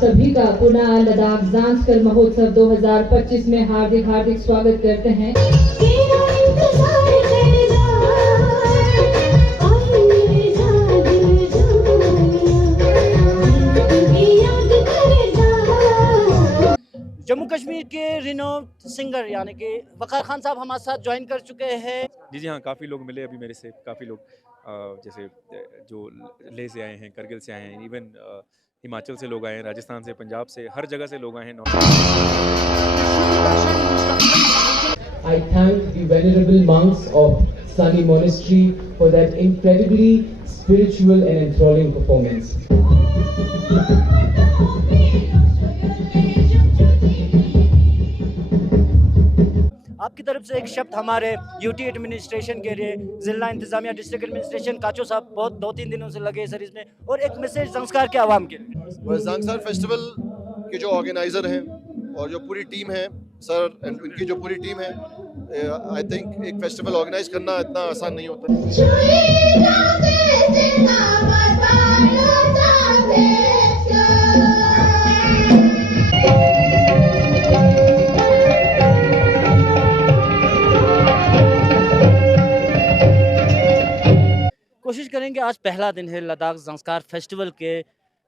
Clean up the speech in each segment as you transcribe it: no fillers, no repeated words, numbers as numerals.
सभी का पुनः लद्दाख ज़ांस्कर महोत्सव 2025 में हार्दिक हार्दिक स्वागत करते हैं। जम्मू कश्मीर के रिनोव्ड सिंगर यानी कि वकार खान साहब हमारे साथ ज्वाइन कर चुके हैं। जी हाँ, काफ़ी लोग मिले अभी मेरे से, काफ़ी लोग जैसे जो लेह से आए हैं, करगिल से आए हैं, इवन हिमाचल से लोग आए हैं, राजस्थान से, पंजाब से, हर जगह से लोग आए हैं। I thank the venerable monks of Sani Monastery for that incredibly spiritual and enthralling performance. आपकी तरफ से एक शब्द हमारे यूटी एडमिनिस्ट्रेशन के लिए, जिला इंतजामिया, डिस्ट्रिक्ट एडमिनिस्ट्रेशन, काचो साहब बहुत 2-3 दिनों से लगे सर इसमें, और एक मैसेज ज़ांस्कर के आवाम के लिए। ज़ांस्कर फेस्टिवल के जो ऑर्गेनाइज़र हैं और जो पूरी टीम है सर, उनकी जो पूरी टीम है, आई थिंक एक फेस्टिवल ऑर्गेनाइज करना इतना आसान नहीं होता। कोशिश करेंगे, आज पहला दिन है लद्दाख ज़ांस्कर फेस्टिवल के,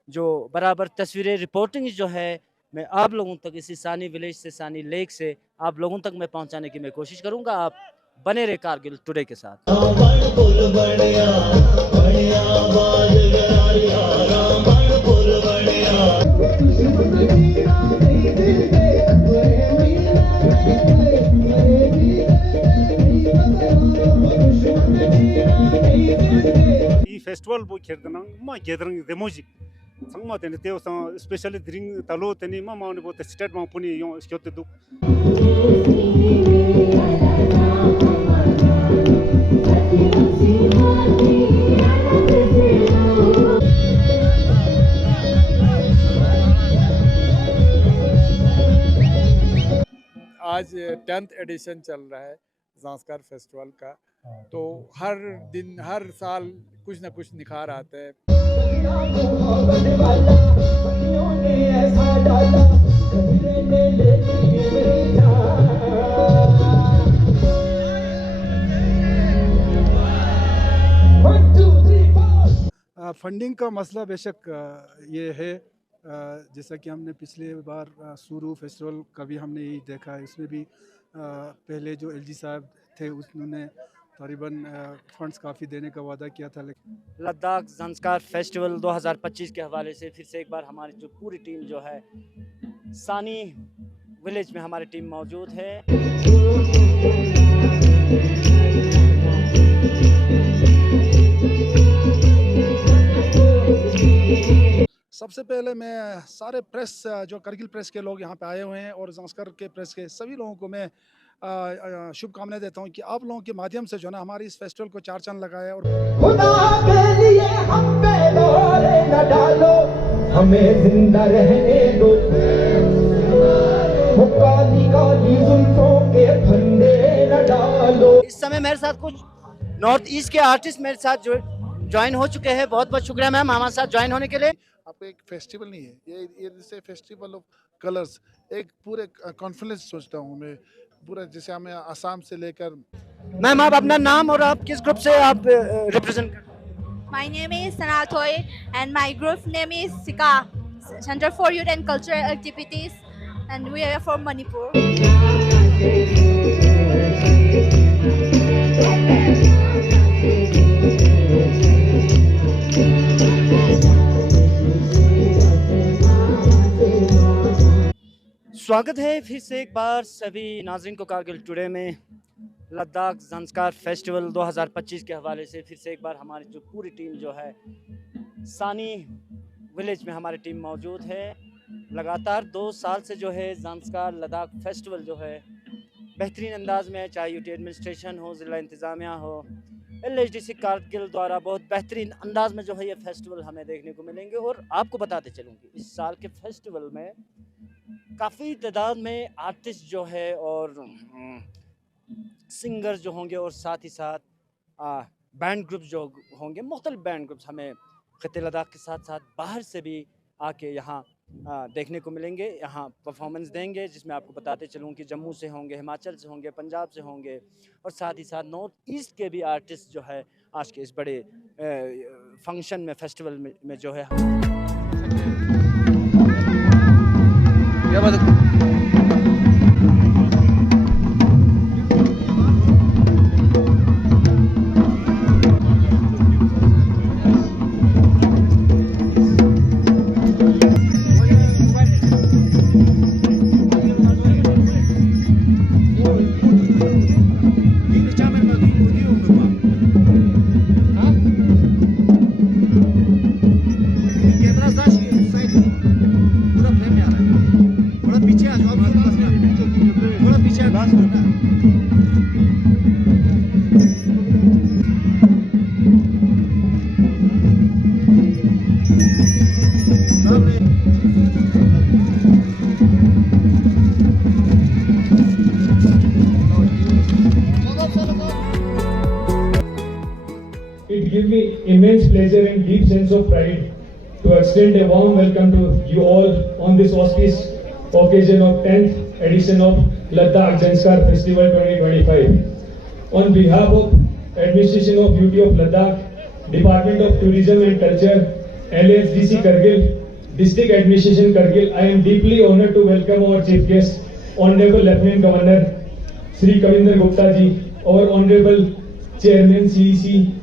जो बराबर तस्वीरें रिपोर्टिंग जो है मैं आप लोगों तक इसी सानी विलेज से, सानी लेक से आप लोगों तक मैं पहुंचाने की मैं कोशिश करूंगा। आप बने रहे कारगिल टुडे के साथ। फेस्टिवल बो खेरदना मा गेदरंग देमोजी संगमा तेने तेव स स्पेशली ड्रिंक तलो तेनी मा माउने बो ते स्टेट मा पुनी यो स्क्योते दु। आज 10th एडिशन चल रहा है ज़ांस्कर फेस्टिवल का, तो हर दिन हर साल कुछ ना कुछ निखार आता है। फंडिंग का मसला बेशक ये है, जैसा कि हमने पिछले बार सुरू फेस्टिवल का भी हमने यही देखा है, इसमें भी पहले जो एलजी साहब थे उन्होंने तकरीबन फंड्स काफ़ी देने का वादा किया था। लेकिन लद्दाख ज़ांस्कर फेस्टिवल 2025 के हवाले से फिर से एक बार हमारी जो पूरी टीम जो है सानी विलेज में हमारी टीम मौजूद है। सबसे पहले मैं सारे प्रेस, जो करगिल प्रेस के लोग यहाँ पे आए हुए हैं और ज़ांस्कर के प्रेस के सभी लोगों को मैं शुभकामनाएं देता हूँ कि आप लोगों के माध्यम से जो है ना हमारी इस फेस्टिवल को चार चांद लगाए। और खुदा के लिए हम पे दोहरे न डालो, हमें जिंदा रहने दो, काली काली जुल्फों के फंदे न डालो। इस समय मेरे साथ कुछ नॉर्थ ईस्ट के आर्टिस्ट मेरे साथ ज्वाइन हो चुके हैं। बहुत बहुत शुक्रिया मैम हमारे साथ ज्वाइन होने के लिए। आपको एक फेस्टिवल नहीं है ये जैसे फेस्टिवल ऑफ कलर्स, एक पूरे कॉन्फ्रेंस सोचता हूँ मैं पूरा, जैसे हमें आसाम से लेकर। मैम आप अपना नाम और आप किस ग्रुप से आप रिप्रेजेंट करते हैं? My name is Sanatoy and my group name is Sika, Center for Youth and Cultural Activities, and we are from Manipur. स्वागत है फिर से एक बार सभी नाज़रीन को कारगिल टुडे में। लद्दाख ज़ांस्कर फेस्टिवल 2025 के हवाले से फिर से एक बार हमारी जो पूरी टीम जो है सानी विलेज में हमारी टीम मौजूद है। लगातार 2 साल से जो है ज़ांस्कर लद्दाख फेस्टिवल जो है बेहतरीन अंदाज में, चाहे यूटी एडमिनिस्ट्रेशन हो, ज़िला इंतज़ामिया हो, LHDC कारगिल द्वारा बहुत बेहतरीन अंदाज में जो है ये फेस्टिवल हमें देखने को मिलेंगे। और आपको बताते चलूँगी इस साल के फेस्टिवल में काफ़ी तादाद में आर्टिस्ट जो है और सिंगर जो होंगे और साथ ही साथ बैंड ग्रुप्स जो होंगे, मुख्तलिफ बैंड ग्रुप्स हमें खिते लद्दाख के साथ साथ बाहर से भी आके यहाँ देखने को मिलेंगे, यहाँ परफॉर्मेंस देंगे, जिसमें आपको बताते चलूँ कि जम्मू से होंगे, हिमाचल से होंगे, पंजाब से होंगे और साथ ही साथ नॉर्थ ईस्ट के भी आर्टिस्ट जो है आज के इस बड़े फंक्शन में, फेस्टिवल में जो है It gives me immense pleasure and deep sense of pride to extend a warm welcome to you all on this auspicious occasion of 10th edition of Ladakh Zanskar Festival 2025. On behalf of Administration of UT of Ladakh, Department of Tourism and Culture, LSDC Kargil, District Administration Kargil, I am deeply honored to welcome our chief guest, Honorable Lieutenant Governor Sri Kavinder Gupta ji, our Honorable Chairman CEC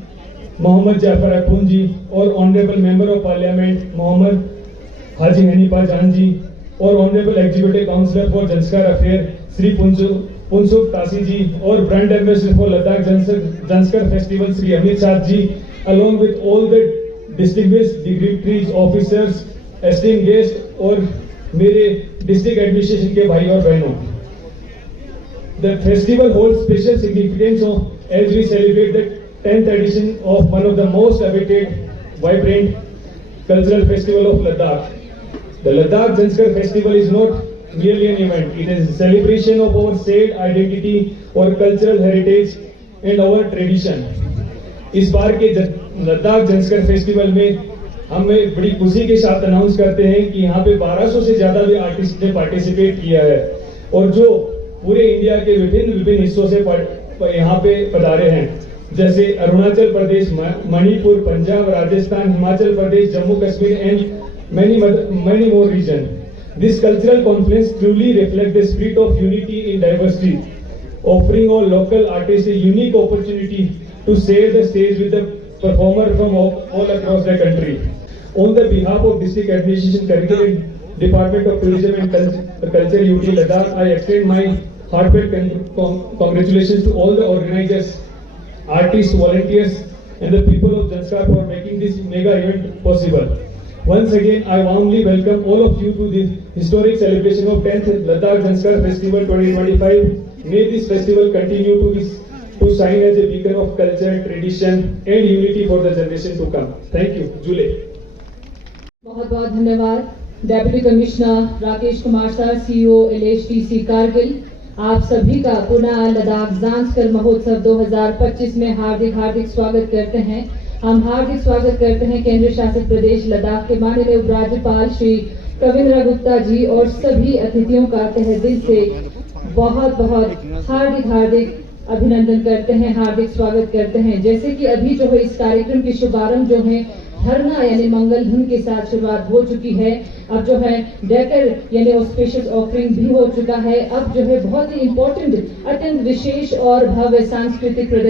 Mohammad Jafar Akhund ji, और Honorable Member of Parliament Mohammad Haji Hanifa Jan ji, और Honorable Executive Councillor for Zanskar Affairs Sri Punsuk Tasi ji, और Brand Ambassador for Ladakh Zanskar Festival Sri Amit Shah ji, along with all the distinguished dignitaries, officers, esteemed guests और मेरे district administration के भाई और बहनों. The festival holds special significance as we celebrate the 10th edition of one of the most awaited, vibrant cultural festival of Ladakh. The Ladakh Zanskar Festival is not merely an event; it is a celebration of our shared identity, our cultural heritage, and our tradition. इस बार के Ladakh ज़ंस्कर festival में हम बड़ी खुशी के साथ announce करते हैं कि यहाँ पे 1200 से ज्यादा भी आर्टिस्ट ने पार्टिसिपेट किया है और जो पूरे इंडिया के विभिन्न हिस्सों से यहाँ पे पधारे हैं, जैसे Arunachal Pradesh, Manipur, Punjab, Rajasthan, Himachal Pradesh, Jammu Kashmir and many more regions. This cultural conference truly reflects the spirit of unity in diversity, offering all local artists a unique opportunity to share the stage with the performer from all across the country. On the behalf of District Administration, Kargil and Department of Tourism and Culture UT Ladakh, I extend my heartfelt congratulations to all the organizers, artists, volunteers, and the people of Zanskar for making this mega event possible. Once again, I warmly welcome all of you to this historic celebration of 10th Ladakh Zanskar Festival 2025. May this festival continue to shine as a beacon of culture, tradition, and unity for the generation to come. Thank you. Jule. बहुत बहुत धन्यवाद deputy commissioner Rakesh Kumar sir, CEO LHTC Kargil. आप सभी का पुनः लद्दाख ज़ांस्कर महोत्सव 2025 में हार्दिक स्वागत करते हैं. हम हार्दिक स्वागत करते हैं केंद्र शासित प्रदेश लद्दाख के माननीय उपराज्यपाल श्री कविंद्र गुप्ता जी और सभी अतिथियों का तहे दिल से बहुत बहुत हार्दिक अभिनंदन करते हैं, हार्दिक स्वागत करते हैं. जैसे कि अभी जो है इस कार्यक्रम की शुभारंभ जो है धरना यानी मंगल धुन के साथ शुरुआत हो चुकी है. अब जो है डेकर यानी ऑस्पिशियस ऑफरिंग भी हो चुका है. अब जो है बहुत ही इम्पोर्टेंट, अत्यंत विशेष और भव्य सांस्कृतिक प्रदर्शन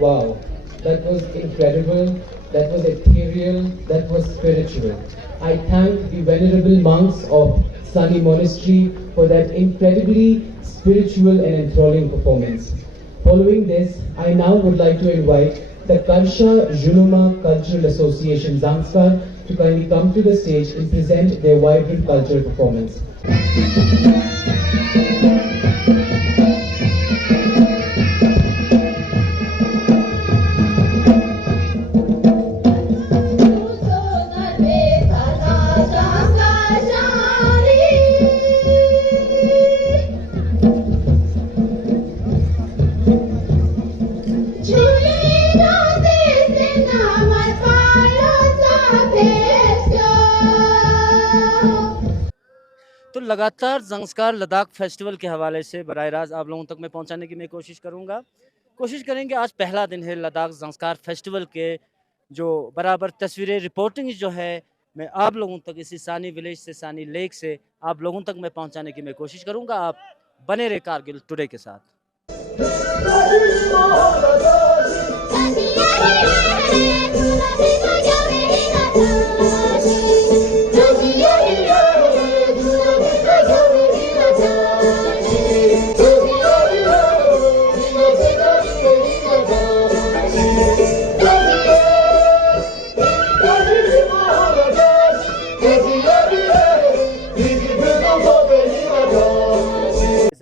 Wow, that was incredible, that was ethereal, that was spiritual. I thank the venerable monks of Sani Monastery for that incredibly spiritual and enthralling performance. Following this, I now would like to invite the Karsha Junuma Cultural Association Zanskar to kindly come to the stage and present their vibrant cultural performance. तो लगातार Zanskar Ladakh festival के हवाले से बराह रास्त आप लोगों तक मैं पहुंचाने की मैं कोशिश करूंगा। कोशिश करेंगे, आज पहला दिन है लद्दाख ज़ंस्कार फेस्टिवल के, जो बराबर तस्वीरें रिपोर्टिंग जो है मैं आप लोगों तक इसी सानी विलेज से, सानी लेक से आप लोगों तक मैं पहुंचाने की मैं कोशिश करूंगा। आप बने रहे कारगिल टुडे के साथ।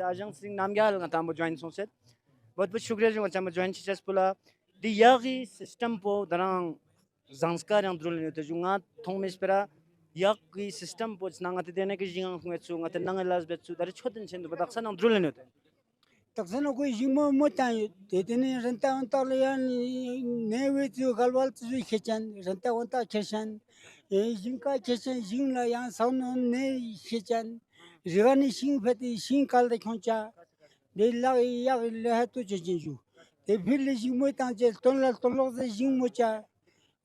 आजम सिंह नाम क्या लगा था ज्वाइन सोचे बहुत बहुत शुक्रिया जो अच्छा ज्वाइन चीज़ पुला दी यागी सिस्टम पो दरांग Zanskar yang drul ni tejunga thong mispera यागी सिस्टम पो नंगा ते देने के जिंगा हुए चुंगा ते नंगा लाज बेचु दारे छोटन छेंद बदक्सन ang drul ni तक्सन कोई जिमो मोता तेने रंता उनता लियान नेवे जो गलवाल जो खेचन रंता उनता खेचन ये जिंका खेचन जिंगला यहाँ साउन ने खेचन रिवानी सिंह फती सिंह काल दे खोंचा दे ला या ले है तो जिंजू दे फिर ले जिमो तांचे तोला तोलो दे जिमो चा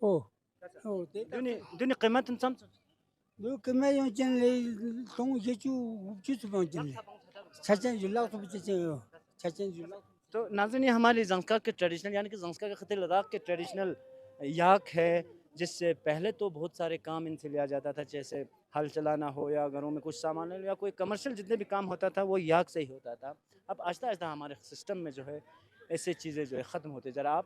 ओ दुनी कीमत इंसान दो कीमत यो चन ले तों ये चू चू पहुंचन छचन जुला तो छचन जुला तो नाज़रीन हमारे ज़ंस्कार के ट्रेडिशनल यानी कि ज़ंस्कार के ख़त्े लद्दाख के ट्रेडिशनल याक है, जिससे पहले तो बहुत सारे काम इनसे लिया जाता था, जैसे हल चलाना हो या घरों में कुछ सामान ले या कोई कमर्शियल जितने भी काम होता था वो याक से ही होता था। अब आहिस्ता आहिस्ता हमारे सिस्टम में जो है ऐसे चीज़ें जो है ख़त्म होते जरा आप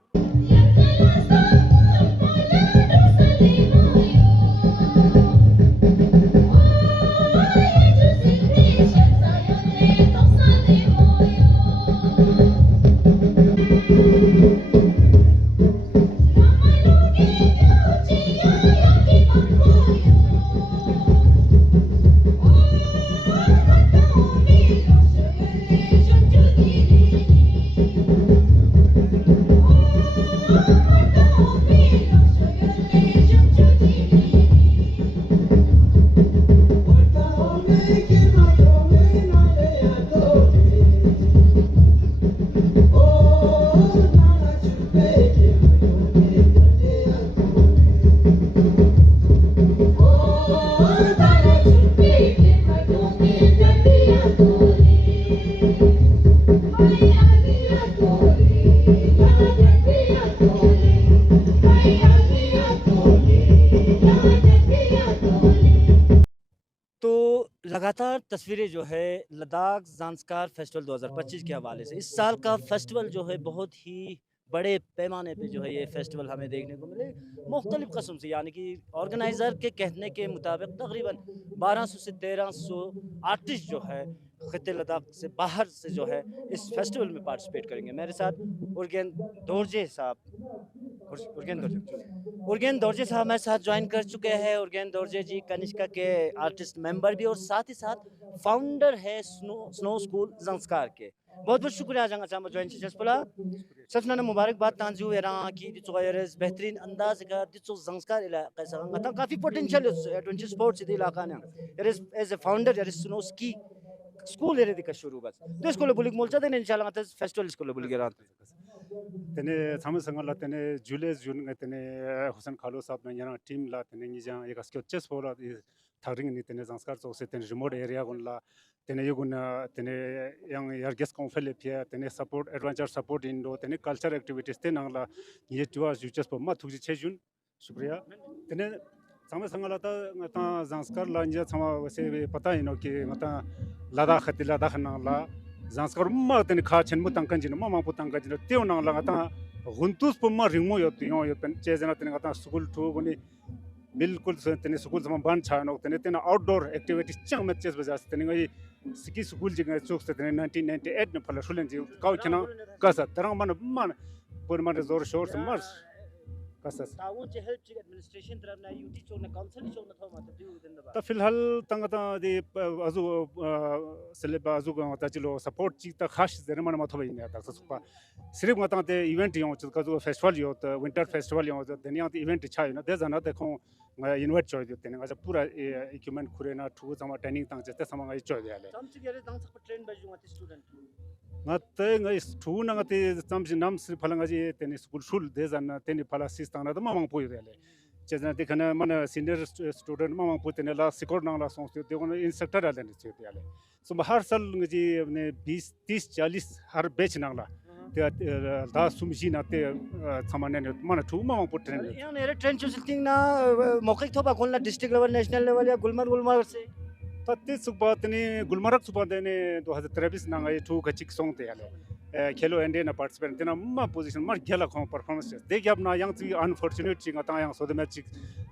लगातार तस्वीरें जो है लद्दाख ज़ंस्कार फेस्टिवल 2025 के हवाले से, इस साल का फेस्टिवल जो है बहुत ही बड़े पैमाने पे जो है ये फेस्टिवल हमें देखने को मिले मुख्तलिफ़ कस्म से, यानी कि ऑर्गेनाइज़र के कहने के मुताबिक तकरीबन 1200 से 1300 आर्टिस्ट जो है ख़त्े लद्दाख से बाहर से जो है इस फेस्टिवल में पार्टिसिपेट करेंगे। मेरे साथ उर्गेन दोरजे साहब हमारे साथ ज्वाइन कर चुके हैं। उर्गेन दोरजे जी कनिष्का के आर्टिस्ट मेंबर भी और साथ ही साथ फाउंडर है स्नो स्कूल ज़ंस्कार के। बहुत बहुत शुक्रिया जंग अच्छा ज्वाइन चीज़ पुला सच ना मुबारकबाद तांजू एरा की दिचो गायरस बेहतरीन अंदाज का दिचो ज़ंस्कार इलाका संग था काफ़ी पोटेंशियल एडवेंचर स्पोर्ट्स इदी इलाका ने एज ए फाउंडर यार स्नो स्की स्कूल एरे दिका शुरू बस तो स्कूल बुलिक मोलचा देने इंशाल्लाह तो फेस्टिवल स्कूल बुलिक रात तने सामने संगला तने जुले जून तने हुसैन खालो साहब ने यहाँ टीम ला तने निजा एक स्केच चेस फोरा थारिंग नि तने ज़ंस्कार तो से तने रिमोट एरिया गुनला तने ये गुना तने yang यार गेस्ट कॉन्फेले पिया तने सपोर्ट एडवेंचर सपोर्ट इंडो तने कल्चर एक्टिविटीज तने नाला ये जुआ जुचेस पर मत हुई 6 जून शुक्रिया तने सामने संगला ता ज़ंस्कार ला निजा समा वैसे पता है नो कि मता लद्दाख नाला ज़ंस्कार मा तने खा छन मुतंकन जिन मा पुतंकन जिन त्यो नाला ता गुंतुस पुम्मा रिंगो योती यो तन चेजना तने गता स्कूल ठो गुनी बिल्कुल तने स्कूल सम बन छानो तने तने आउटडोर एक्टिविटीज चंग में चेस बजास तने गई सिकी स्कूल जिंग चोक तने 1998 ने फला शुलन जी काउ खना कसा तरंग मन पर मन जोर शोर से मर्स कसा ताऊ चे हेल्प ची एडमिनिस्ट्रेशन तरफ ना यूटी चोक ना काउंसिल चोक ना थो मत दिउ दिन ता फिलहाल तंगता दे अजु सिलेबा अजु गता चिलो सपोर्ट ची ता खास जरे मन मथो बई ने ता सपा सिर्फ गता दे इवेंट यो च का जो फेस्टिवल यो त विंटर फेस्टिवल यो दुनिया द इवेंट छ न दे जना देखो इनवाइट चोय देते ने पूरा इक्विपमेंट खुरे ना ठु जमा ट्रेनिंग ता जते सम गई चोय देले तम ची गेरे तंग ट्रेन बजु मत स्टूडेंट नते गई ठु न गते तम सी नाम सिर्फ फलंगा जी तेने स्कूल शुल दे जना तेने फला सिस्ताना त ममंग पोय देले चेजना देखना मन सीनियर स्टूडेंट ममंग पोतेने ला सिकोर ना ला सोंस देगो इंस्ट्रक्टर आले ने छे देले सो हर साल जी ने 20 30 40 हर बैच नाला ते दा सुमजी ना ते सामान्य ने मन ठु ममंग पोटेने या ने ट्रेन चुसिंग ना मौके थोबा कोनला डिस्ट्रिक्ट लेवल नेशनल लेवल या गुलमर्ग से तत्ते सुबात ने गुलमर्ग सुबात ने 2023 ना गई ठु खचिक सोंग ते आले खेलो इंडिया ना पार्टिसिपेट देना मा पोजीशन मार गेला खो परफॉर्मेंस देखिए अब ना यंग ची अनफॉर्चुनेट ची गता यंग सोदे मैच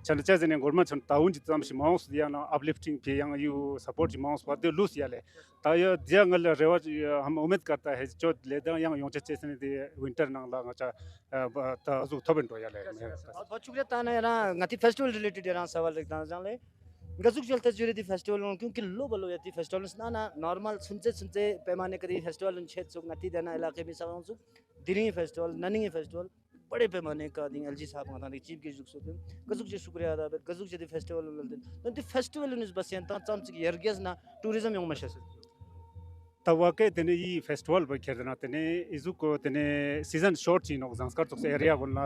चन चजने गवर्नमेंट छन ताउन जी तम माउस दिया ना अपलिफ्टिंग पे यंग यू सपोर्ट जी माउस पर दे लूस याले ता ये जंगल रेवाज हम उम्मीद करता है जो ले दा यंग योचे चेसने दे विंटर ना ला चा ता जो थबन तो याले बहुत शुक्रिया ताना याना ngati फेस्टिवल रिलेटेड याना सवाल रखता जानले गजुक चलते जुरे दी फेस्टिवल क्योंकि लो बलो यति फेस्टिवल ना नॉर्मल सुनचे पैमाने करी फेस्टिवल छेद सुक नती देना इलाके में सब सुक दिनी फेस्टिवल ननिंग फेस्टिवल बड़े पैमाने का दिन एलजी साहब माता चीफ गेस्ट जुक सुक गजुक जे शुक्रिया अदा गजुक जे फेस्टिवल दी फेस्टिवल इन बस यंता चमच यरगेस ना टूरिज्म यंग मशस तवाके तने ई फेस्टिवल ब खेरना तने इजुको तने सीजन शॉर्ट ची नो संस्कार तो एरिया बोलना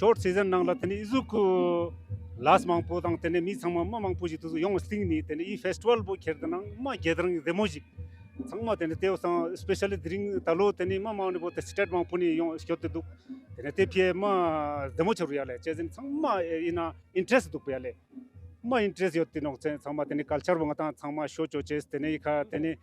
शॉर्ट सीजन नंगला तने इजुको लास्ट मांग पो तंग तने मी संग मा मांग पुजी तो योंग स्टिंग नी तने ई फेस्टिवल बो खेरना मा गैदरिंग डेमोजी संग मा तने तेव संग स्पेशली ड्रिंक तलो तने मा मांग बो स्टेट मांग पुनी योंग स्क्योते दु तने ते पिए मा डेमो चरुयाले चेजन संग मा इना इंटरेस्ट दु पियाले मा इंटरेस्ट योति नो संग मा तने कल्चर बंगता संग मा शो चोचेस तने खा तने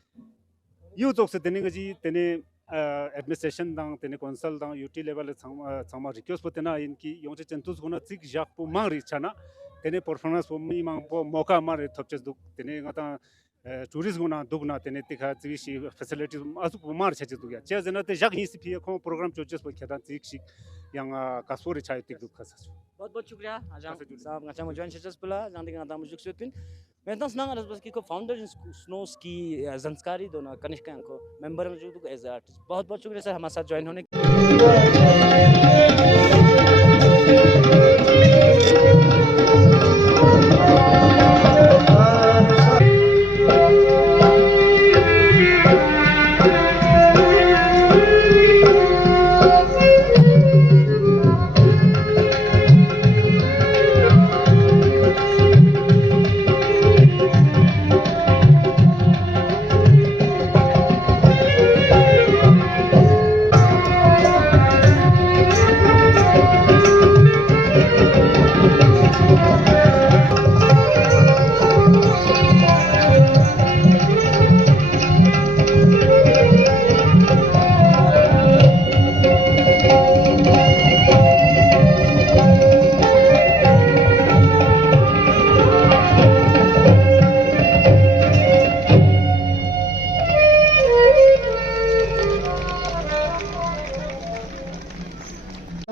यू तो से तने गजी तने एडमिनिस्ट्रेशन दांग तने काउंसिल दांग यूटी लेवल संग रिक्वेस्ट पतना इनकी योंचे चंतुस गुना सिक जाक पो मांग रिचाना तने परफॉर्मेंस पो मी मांग पो मौका मारे थपचस दुक तने गता टूरिस्ट गुना दुगना तने तिखा चिशी फैसिलिटीज असु मार छचे दुया चे जना ते जग हिस पी को प्रोग्राम चोचेस पो खेदा चिक शिक yang kasuri chai tik duk khas बहुत शुक्रिया आजम साहब ngacham join churches pula jang ding ngata mujuk sutin mentans nang aras bas ki को फाउंडर स्नोस की जानकारी दो ना कनिष्का को मेंबर जो तो एज आर्टिस्ट बहुत शुक्रिया सर हमारे साथ ज्वाइन होने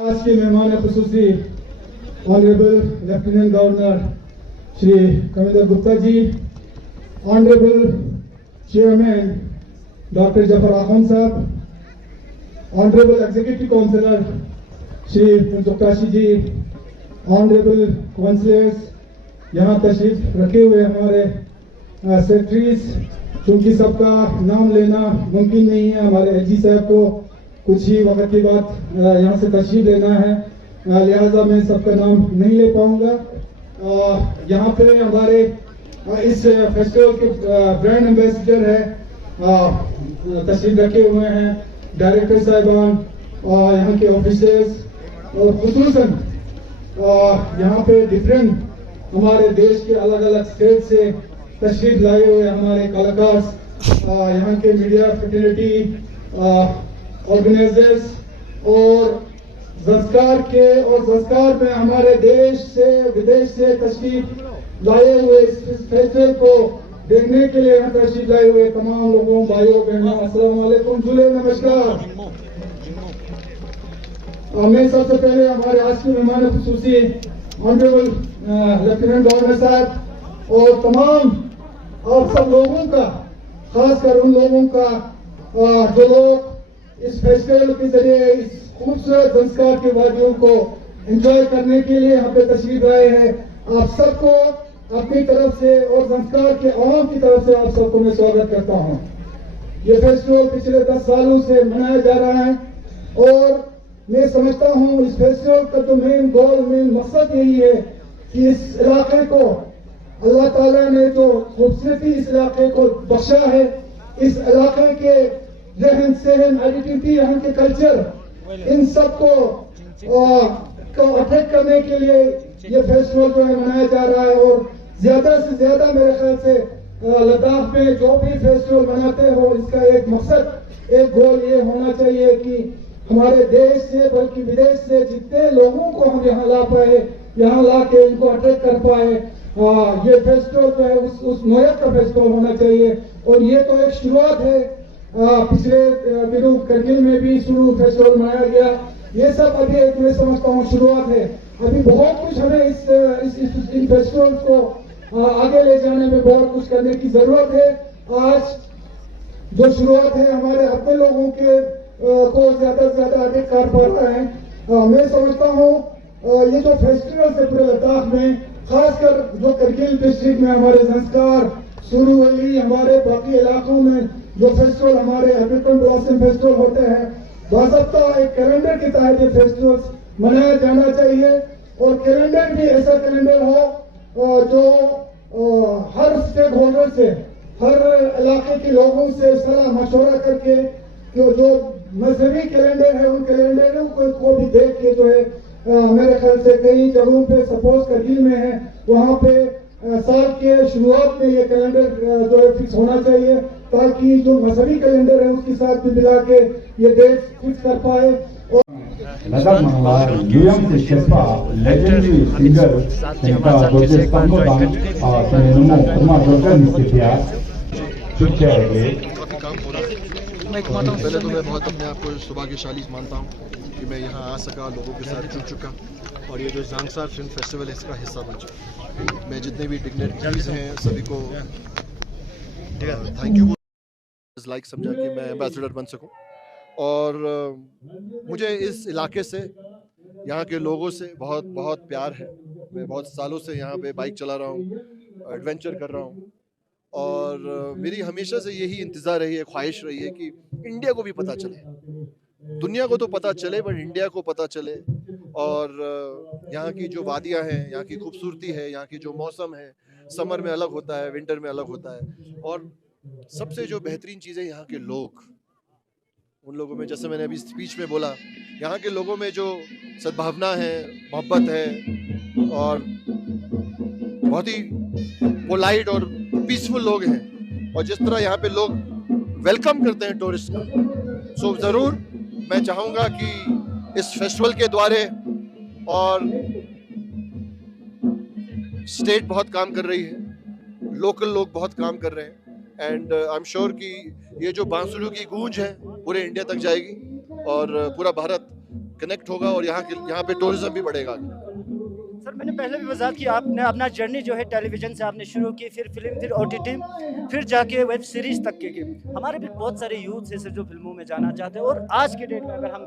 आज के मेहमान खुसूसी honourable lieutenant governor Shri Kavinder Gupta ji, honourable chairman doctor Zafar Akhoon sahab, honourable executive councillor Shri Muntakashi ji, honourable councillors यहाँ तशरीफ रखे हुए हमारे सेक्रेटरीज, चूँकि सबका नाम लेना मुमकिन नहीं है, हमारे एलजी साहब को कुछ ही वक्त के बाद यहाँ से तशरीफ लेना है, लिहाजा मैं सबका नाम नहीं ले पाऊंगा। यहाँ पे हमारे इस फेस्टिवल के ब्रांड एम्बेसडर है तशरीफ रखे हुए हैं, डायरेक्टर साहिबान और यहाँ के ऑफिसर्स और खुसूसन यहाँ पे डिफरेंट हमारे देश के अलग अलग स्टेट से तशरीफ लाए हुए हमारे कलाकार, यहाँ के मीडिया फ्रेटर्निटी ऑर्गेनाइजर्स और संस्कार के और संस्कार में हमारे देश से विदेश से तशरीफ लाए हुए इस फेस्टिवल को देखने के लिए यहाँ तशरीफ लाए हुए तमाम लोगों, भाइयों बहनों, अस्सलाम वालेकुम, जुले नमस्कार। मैं सबसे पहले हमारे आज के मेहमान खुसूसी ऑनरेबल लेफ्टिनेंट गवर्नर साहब और तमाम आप सब लोगों का, खासकर उन लोगों का जो लोग इस फेस्टिवल के जरिए इस खूबसूरत संस्कार के वादियों को एंजॉय करने के लिए यहाँ पे तशरीफ आए हैं, आप सबको अपनी तरफ से और संस्कार के आवाम की तरफ से आप सबको मैं स्वागत करता हूँ। ये फेस्टिवल पिछले 10 सालों से मनाया जा रहा है और मैं समझता हूँ इस फेस्टिवल का जो मेन गोल, मेन मकसद यही है कि इस इलाके को अल्लाह ताला ने जो खूबसूरती इस इलाके को बख्शा है, इस इलाके के रहन सहन, आइडेंटिटी, यहाँ के कल्चर, इन सबको अट्रैक्ट करने के लिए ये फेस्टिवल जो है मनाया जा रहा है। और ज्यादा से ज्यादा मेरे ख्याल से लद्दाख में जो भी फेस्टिवल मनाते हो, इसका एक मकसद, एक गोल ये होना चाहिए कि हमारे देश से बल्कि विदेश से जितने लोगों को हम यहाँ ला पाए, यहाँ ला के उनको अट्रैक्ट कर पाए, ये फेस्टिवल जो है उस नोयत का फेस्टिवल होना चाहिए। और ये तो एक शुरुआत है, पिछले दिनों करगिल में भी शुरू फेस्टिवल मनाया गया। ये सब अभी एक मैं समझता हूँ शुरुआत है, अभी बहुत कुछ हमें इन फेस्टिवल को आगे ले जाने में बहुत कुछ करने की जरूरत है। आज जो शुरुआत है हमारे अपने लोगों के को ज्यादा से ज्यादा आगे कर पाता है। मैं समझता हूँ ये जो फेस्टिवल है पूरे लद्दाख में, खासकर जो करगिल डिस्ट्रिक्ट में हमारे संस्कार, सुरू वैली, हमारे बाकी इलाकों में जो फेस्टिवल हमारे अफ्रीकन ब्लॉसम फेस्टिवल होते हैं, बाज़ाब्ता एक कैलेंडर के तहत ये फेस्टिवल मनाया जाना चाहिए। और कैलेंडर भी ऐसा कैलेंडर हो जो हर स्टेक होल्डर से, हर इलाके के लोगों से सलाह मशवरा करके जो मजहबी कैलेंडर है उन कैलेंडरों को भी देख के जो है मेरे ख्याल से कई जगहों पे सपोज करगिल में है, वहाँ पे साल के शुरुआत में ये कैलेंडर जो है फिक्स होना चाहिए, ताकि जो मजहबी कैलेंडर है उसके साथ भी मिला के ये डेट फिक्स कर पाए। लद्दाख मनोहर यूएम से शेर्पा लेजेंडरी सिंगर शेर्पा दोजे स्तंभदान सिनेमो कुमा डॉक्टर निस्थितिया चुच्चेगे। पहले तो मैं बहुत अपने आप को सौभाग्यशाली मानता हूँ कि मैं यहाँ आ सका, लोगों के साथ जुड़ चुका और ये जो ज़ांगसार फिल्म फेस्टिवल है इसका हिस्सा बन चुका। मैं जितने भी डिग्नेटरीज हैं सभी को थैंक यू लाइक समझा कि मैं एम्बेसडर बन सकूं। और मुझे इस इलाके से, यहाँ के लोगों से बहुत बहुत प्यार है। मैं बहुत सालों से यहाँ पे बाइक चला रहा हूँ, एडवेंचर कर रहा हूँ और मेरी हमेशा से यही इंतज़ार रही है, ख्वाहिश रही है कि इंडिया को भी पता चले, दुनिया को तो पता चले पर इंडिया को पता चले। और यहाँ की जो वादियाँ हैं, यहाँ की खूबसूरती है, यहाँ की जो मौसम है, समर में अलग होता है, विंटर में अलग होता है। और सबसे जो बेहतरीन चीज़ है यहाँ के लोग, उन लोगों में, जैसे मैंने अभी स्पीच में बोला, यहाँ के लोगों में जो सद्भावना है, मोहब्बत है और बहुत ही पोलाइट और पीसफुल लोग हैं और जिस तरह यहाँ पे लोग वेलकम करते हैं टूरिस्ट का, सो ज़रूर मैं चाहूँगा कि इस फेस्टिवल के द्वारे, और स्टेट बहुत काम कर रही है, लोकल लोग बहुत काम कर रहे हैं एंड आई एम श्योर कि ये जो बांसुरी की गूंज है पूरे इंडिया तक जाएगी और पूरा भारत कनेक्ट होगा और यहाँ पे टूरिज्म भी बढ़ेगा। सर, मैंने पहले भी वज़ाहत की, आपने अपना जर्नी जो है टेलीविज़न से आपने शुरू की, फिर फिल्म, फिर OTT, फिर जाके वेब सीरीज़ तक की। हमारे भी बहुत सारे यूथ हैं सर जो फिल्मों में जाना चाहते हैं और आज के डेट में अगर हम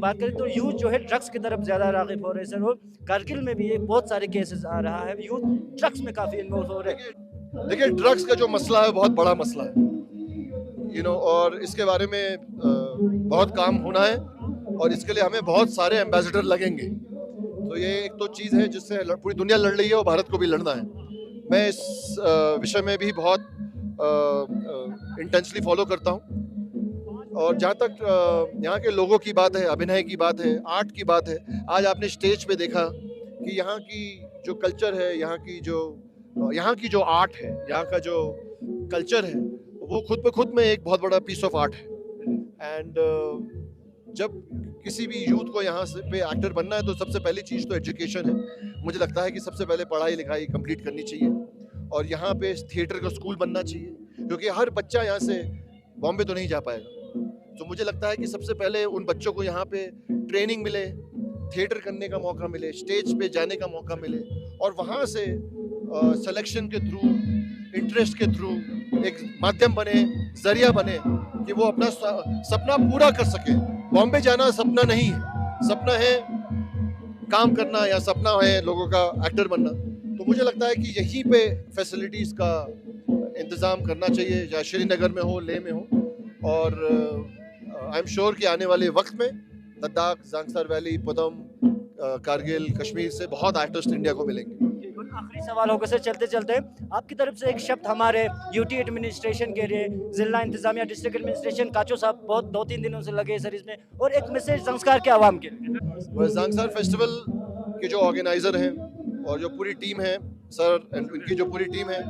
बात करें तो यूथ जो है ड्रग्स की तरफ ज़्यादा राग़िब हो रहे हैं सर। और कारगिल में भी ये बहुत सारे केसेस आ रहा है, यूथ ड्रग्स में काफ़ी इन्वॉल्व हो रहे हैं। देखिए, ड्रग्स का जो मसला है बहुत बड़ा मसला है, और इसके बारे में बहुत काम होना है और इसके लिए हमें बहुत सारे एम्बेसडर लगेंगे। तो ये एक तो चीज़ है जिससे पूरी दुनिया लड़ रही है और भारत को भी लड़ना है। मैं इस विषय में भी बहुत इंटेंसली फॉलो करता हूँ। और जहाँ तक यहाँ के लोगों की बात है, अभिनय की बात है, आर्ट की बात है, आज आपने स्टेज पे देखा कि यहाँ की जो कल्चर है, यहाँ की जो आर्ट है, यहाँ का जो कल्चर है, वो खुद में एक बहुत बड़ा पीस ऑफ आर्ट है। एंड जब किसी भी यूथ को यहाँ से पे एक्टर बनना है तो सबसे पहली चीज़ तो एजुकेशन है। मुझे लगता है कि सबसे पहले पढ़ाई लिखाई कंप्लीट करनी चाहिए और यहाँ पे थिएटर का स्कूल बनना चाहिए, क्योंकि हर बच्चा यहाँ से बॉम्बे तो नहीं जा पाएगा। तो मुझे लगता है कि सबसे पहले उन बच्चों को यहाँ पे ट्रेनिंग मिले, थिएटर करने का मौका मिले, स्टेज पे जाने का मौका मिले और वहाँ से सिलेक्शन के थ्रू, इंटरेस्ट के थ्रू एक माध्यम बने, जरिया बने कि वो अपना सपना पूरा कर सके। बॉम्बे जाना सपना नहीं है, सपना है काम करना या सपना है लोगों का एक्टर बनना। तो मुझे लगता है कि यहीं पे फैसिलिटीज़ का इंतज़ाम करना चाहिए, या श्रीनगर में हो, लेह में हो। और आई एम श्योर कि आने वाले वक्त में लद्दाख, ज़ांस्कार वैली, पदम, कारगिल, कश्मीर से बहुत आर्टिस्ट इंडिया को मिलेंगे। आखिरी सवाल होगा सर, चलते चलते आपकी तरफ से एक शब्द हमारे यूटी एडमिनिस्ट्रेशन के लिए, जिला इंतजामिया, डिस्ट्रिक्ट एडमिनिस्ट्रेशन, काचो साहब बहुत 2-3 दिनों से लगे सर इसमें, और एक मैसेज ज़ांस्कार के आवाम के लिए। ज़ांस्कार फेस्टिवल के जो ऑर्गेनाइज़र हैं और जो पूरी टीम है सर, इनकी जो पूरी टीम है,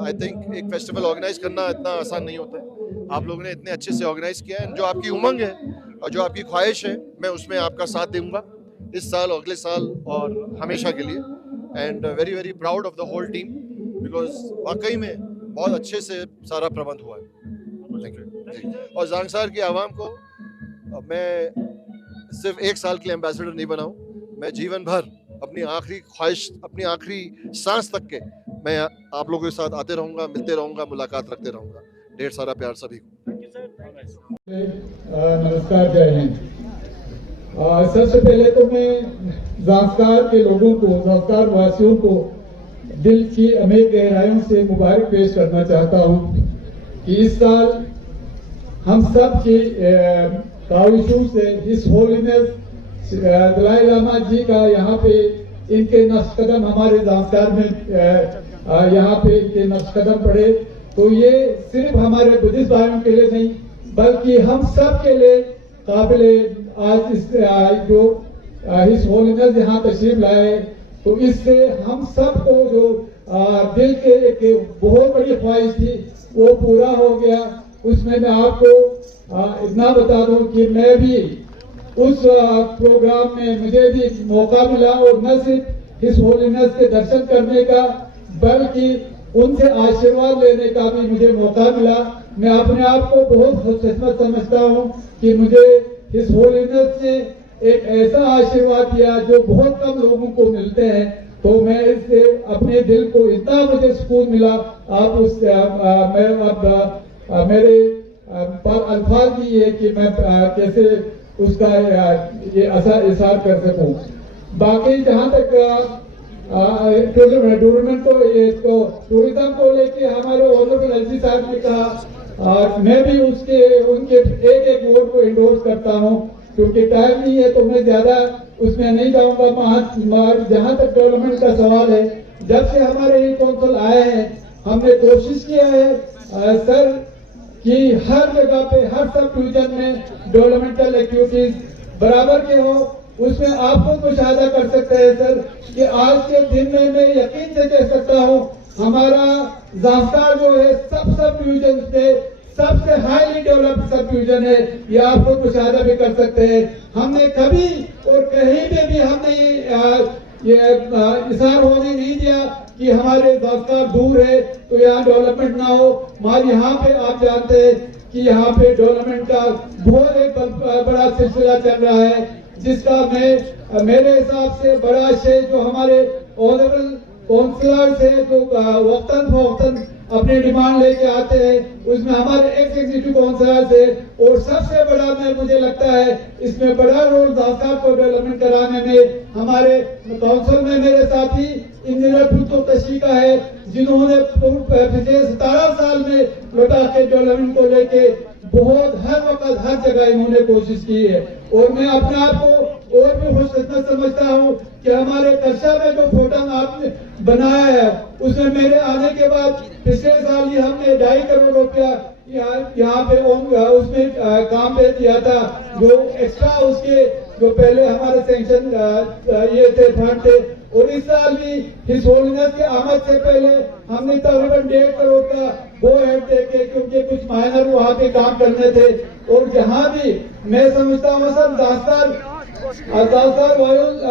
आई थिंक एक फेस्टिवल ऑर्गेनाइज करना इतना आसान नहीं होता है। आप लोगों ने इतने अच्छे से ऑर्गेनाइज किया है। जो आपकी उमंग है और जो आपकी ख्वाहिश है, मैं उसमें आपका साथ दूंगा इस साल, अगले साल और हमेशा के लिए। And very very proud of the whole team, because वाकई में बहुत अच्छे से सारा प्रबंध हुआ है। Thank you. और ज़ांस्कार की आवाम को मैं सिर्फ 1 साल के लिए एम्बेसडर नहीं बनाऊँ, मैं जीवन भर अपनी आखिरी ख्वाहिश, अपनी आखिरी सांस तक के मैं आप लोगों के साथ आते रहूँगा, मिलते रहूँगा, मुलाकात रखते रहूँगा। ढेर सारा प्यार सभी को। नमस्कार, जय हिंद। सबसे पहले तो मैं ज़ांस्कार के लोगों को, ज़ांस्कार वासियों को दिल की अमीर गहराइयों से मुबारक पेश करना चाहता हूँ कि इस साल हम सब की काविशों से हिज होलीनेस दलाई लामा जी का यहाँ पे इनके नक्श कदम हमारे ज़ांस्कार में यहाँ पे इनके नक्श कदम पड़े, तो ये सिर्फ हमारे बुद्धिस्ट भाइयों के लिए नहीं बल्कि हम सब के लिए काबिले आज इस जो हिज होलीनेस यहाँ तशरीफ लाए, तो इससे हम सबको जो दिल के एक बहुत बड़ी ख्वाहिश थी वो पूरा हो गया। उसमें मैं आपको इतना बता दूं कि मैं भी उस प्रोग्राम में मुझे भी मौका मिला और न सिर्फ हिज होलीनेस के दर्शन करने का बल्कि उनसे आशीर्वाद लेने का भी मुझे मौका मिला। मैं अपने आप को बहुत खुशकिस्मत समझता हूँ कि मुझे हिज होलीनेस ने एक ऐसा आशीर्वाद दिया जो बहुत कम लोगों को मिलते हैं। तो मैं इससे अपने दिल को इतना मुझे सुकून मिला, आप उस मैं अब मेरे पर अल्फाज ही है कि मैं कैसे उसका ये इज़हार कर सकूं। बाकी जहाँ तक टूर्नामेंट को, ये तो टूरिज्म को लेके हमारे ऑनरेबल एलजी साहब ने कहा, मैं भी उनके एक वर्ड को इंडोर्स करता हूँ, क्योंकि टाइम नहीं है तो मैं ज्यादा उसमें नहीं जाऊंगा। जहाँ तक डेवलपमेंट का सवाल है, जब से हमारे ये कौंसिल आए हैं हमने कोशिश किया है सर कि हर जगह पे, हर सब डिवीजन में डेवलपमेंटल एक्टिविटीज बराबर के हो। उसमें आप खुद मुशाहिदा कर सकते हैं सर कि आज के दिन में मैं यकीन से कह सकता हूँ हमारा ज़ांस्कार जो है सब डिवीजन पे सबसे हाईली डेवलप्ड सब डिवीजन है। ये आप खुद मुशाहिदा भी कर सकते हैं। हमने कभी और कहीं पे भी हमने ये इशार होने नहीं दिया कि हमारे ज़ांस्कार दूर है तो यहाँ डेवलपमेंट ना हो। माल यहाँ पे आप जानते हैं कि यहाँ पे डेवलपमेंट का बहुत एक बड़ा सिलसिला चल रहा है, जिसका मैं मेरे हिसाब से बड़ा श्रेय जो हमारे ऑनरेबल काउंसलर्स है जो वक्तन फवक्तन अपनी डिमांड लेके आते हैं, उसमें हमारे एक्स एग्जीक्यूटिव काउंसलर्स है। और सबसे बड़ा मुझे लगता है इसमें बड़ा रोल ज़ांस्कार को डेवलपमेंट कराने में हमारे काउंसिल में मेरे साथी इंजीनियर पुत्तो तशी का है, जिन्होंने पिछले 17 साल में लद्दाख के डेवलपमेंट को लेके बहुत हर वक्त हर जगह इन्होंने कोशिश की है। और मैं अपने आप को और भी खुशकिस्मत समझता हूँ कि हमारे कर्षा में जो फोटो आपने बनाया है उसमें मेरे आने के बाद पिछले साल ही हमने 2.5 करोड़ रुपया यहाँ पे उसमें काम पे किया था, जो एक्स्ट्रा उसके जो पहले हमारे सैंक्शन ये थे फंड थे और इस साल भी हिज होलीनेस के आमद से पहले हमने तकरीबन 1.5 करोड़ का गो हेड देके, क्योंकि कुछ माइनर वहाँ पे काम करने थे। और जहाँ भी मैं समझता हूँ सब दास्तान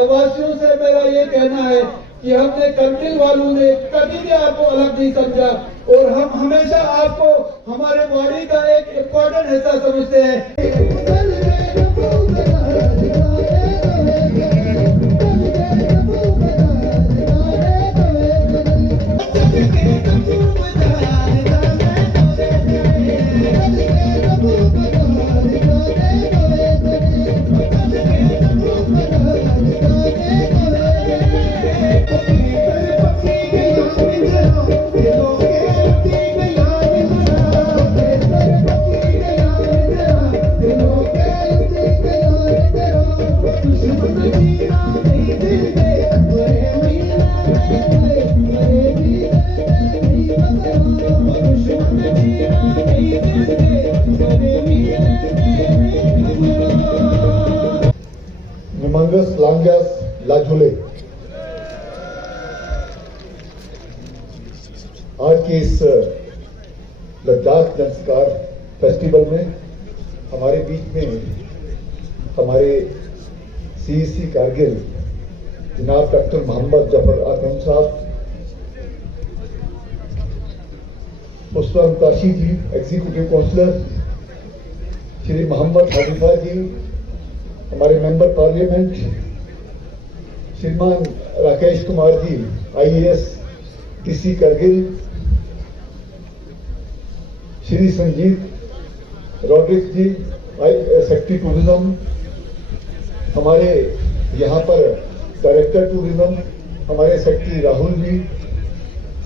वासियों से मेरा ये कहना है कि हमने करगिल वालों ने कभी भी आपको अलग नहीं समझा और हम हमेशा आपको हमारे बॉडी का एक इम्पोर्टेंट हिस्सा समझते हैं। Mangas Langas Lajule। आज के इस लद्दाख संस्कार फेस्टिवल में हमारे बीच में हमारे CEC कारगिल जनाब डॉक्टर मोहम्मद जफर आखून साहब, मुस्तफा काशी जी एग्जीक्यूटिव काउंसलर, श्री मोहम्मद हाजिफा जी हमारे मेंबर पार्लियामेंट, श्रीमान राकेश कुमार जी IAS TC कारगिल, श्री संजीत रॉड्रिक्स जी सेक्रेटरी टूरिज्म, हमारे यहाँ पर डायरेक्टर टूरिज्म हमारे secretary Rahul ji,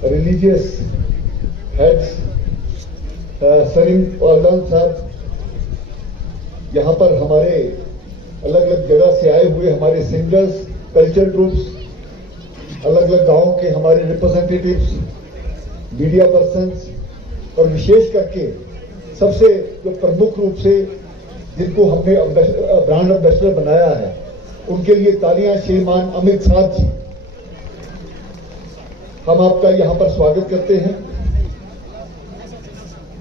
religious heads Salim वालदान साहब, यहाँ पर हमारे अलग अलग जगह से आए हुए हमारे सिंगर्स, कल्चर ग्रुप्स, अलग अलग गांव के हमारे रिप्रेजेंटेटिव्स, मीडिया पर्सन्स और विशेष करके सबसे जो प्रमुख रूप से जिनको हमने ब्रांड एम्बेसडर बनाया है उनके लिए तालियां। श्रीमान अमित साध जी, हम आपका यहां पर स्वागत करते हैं।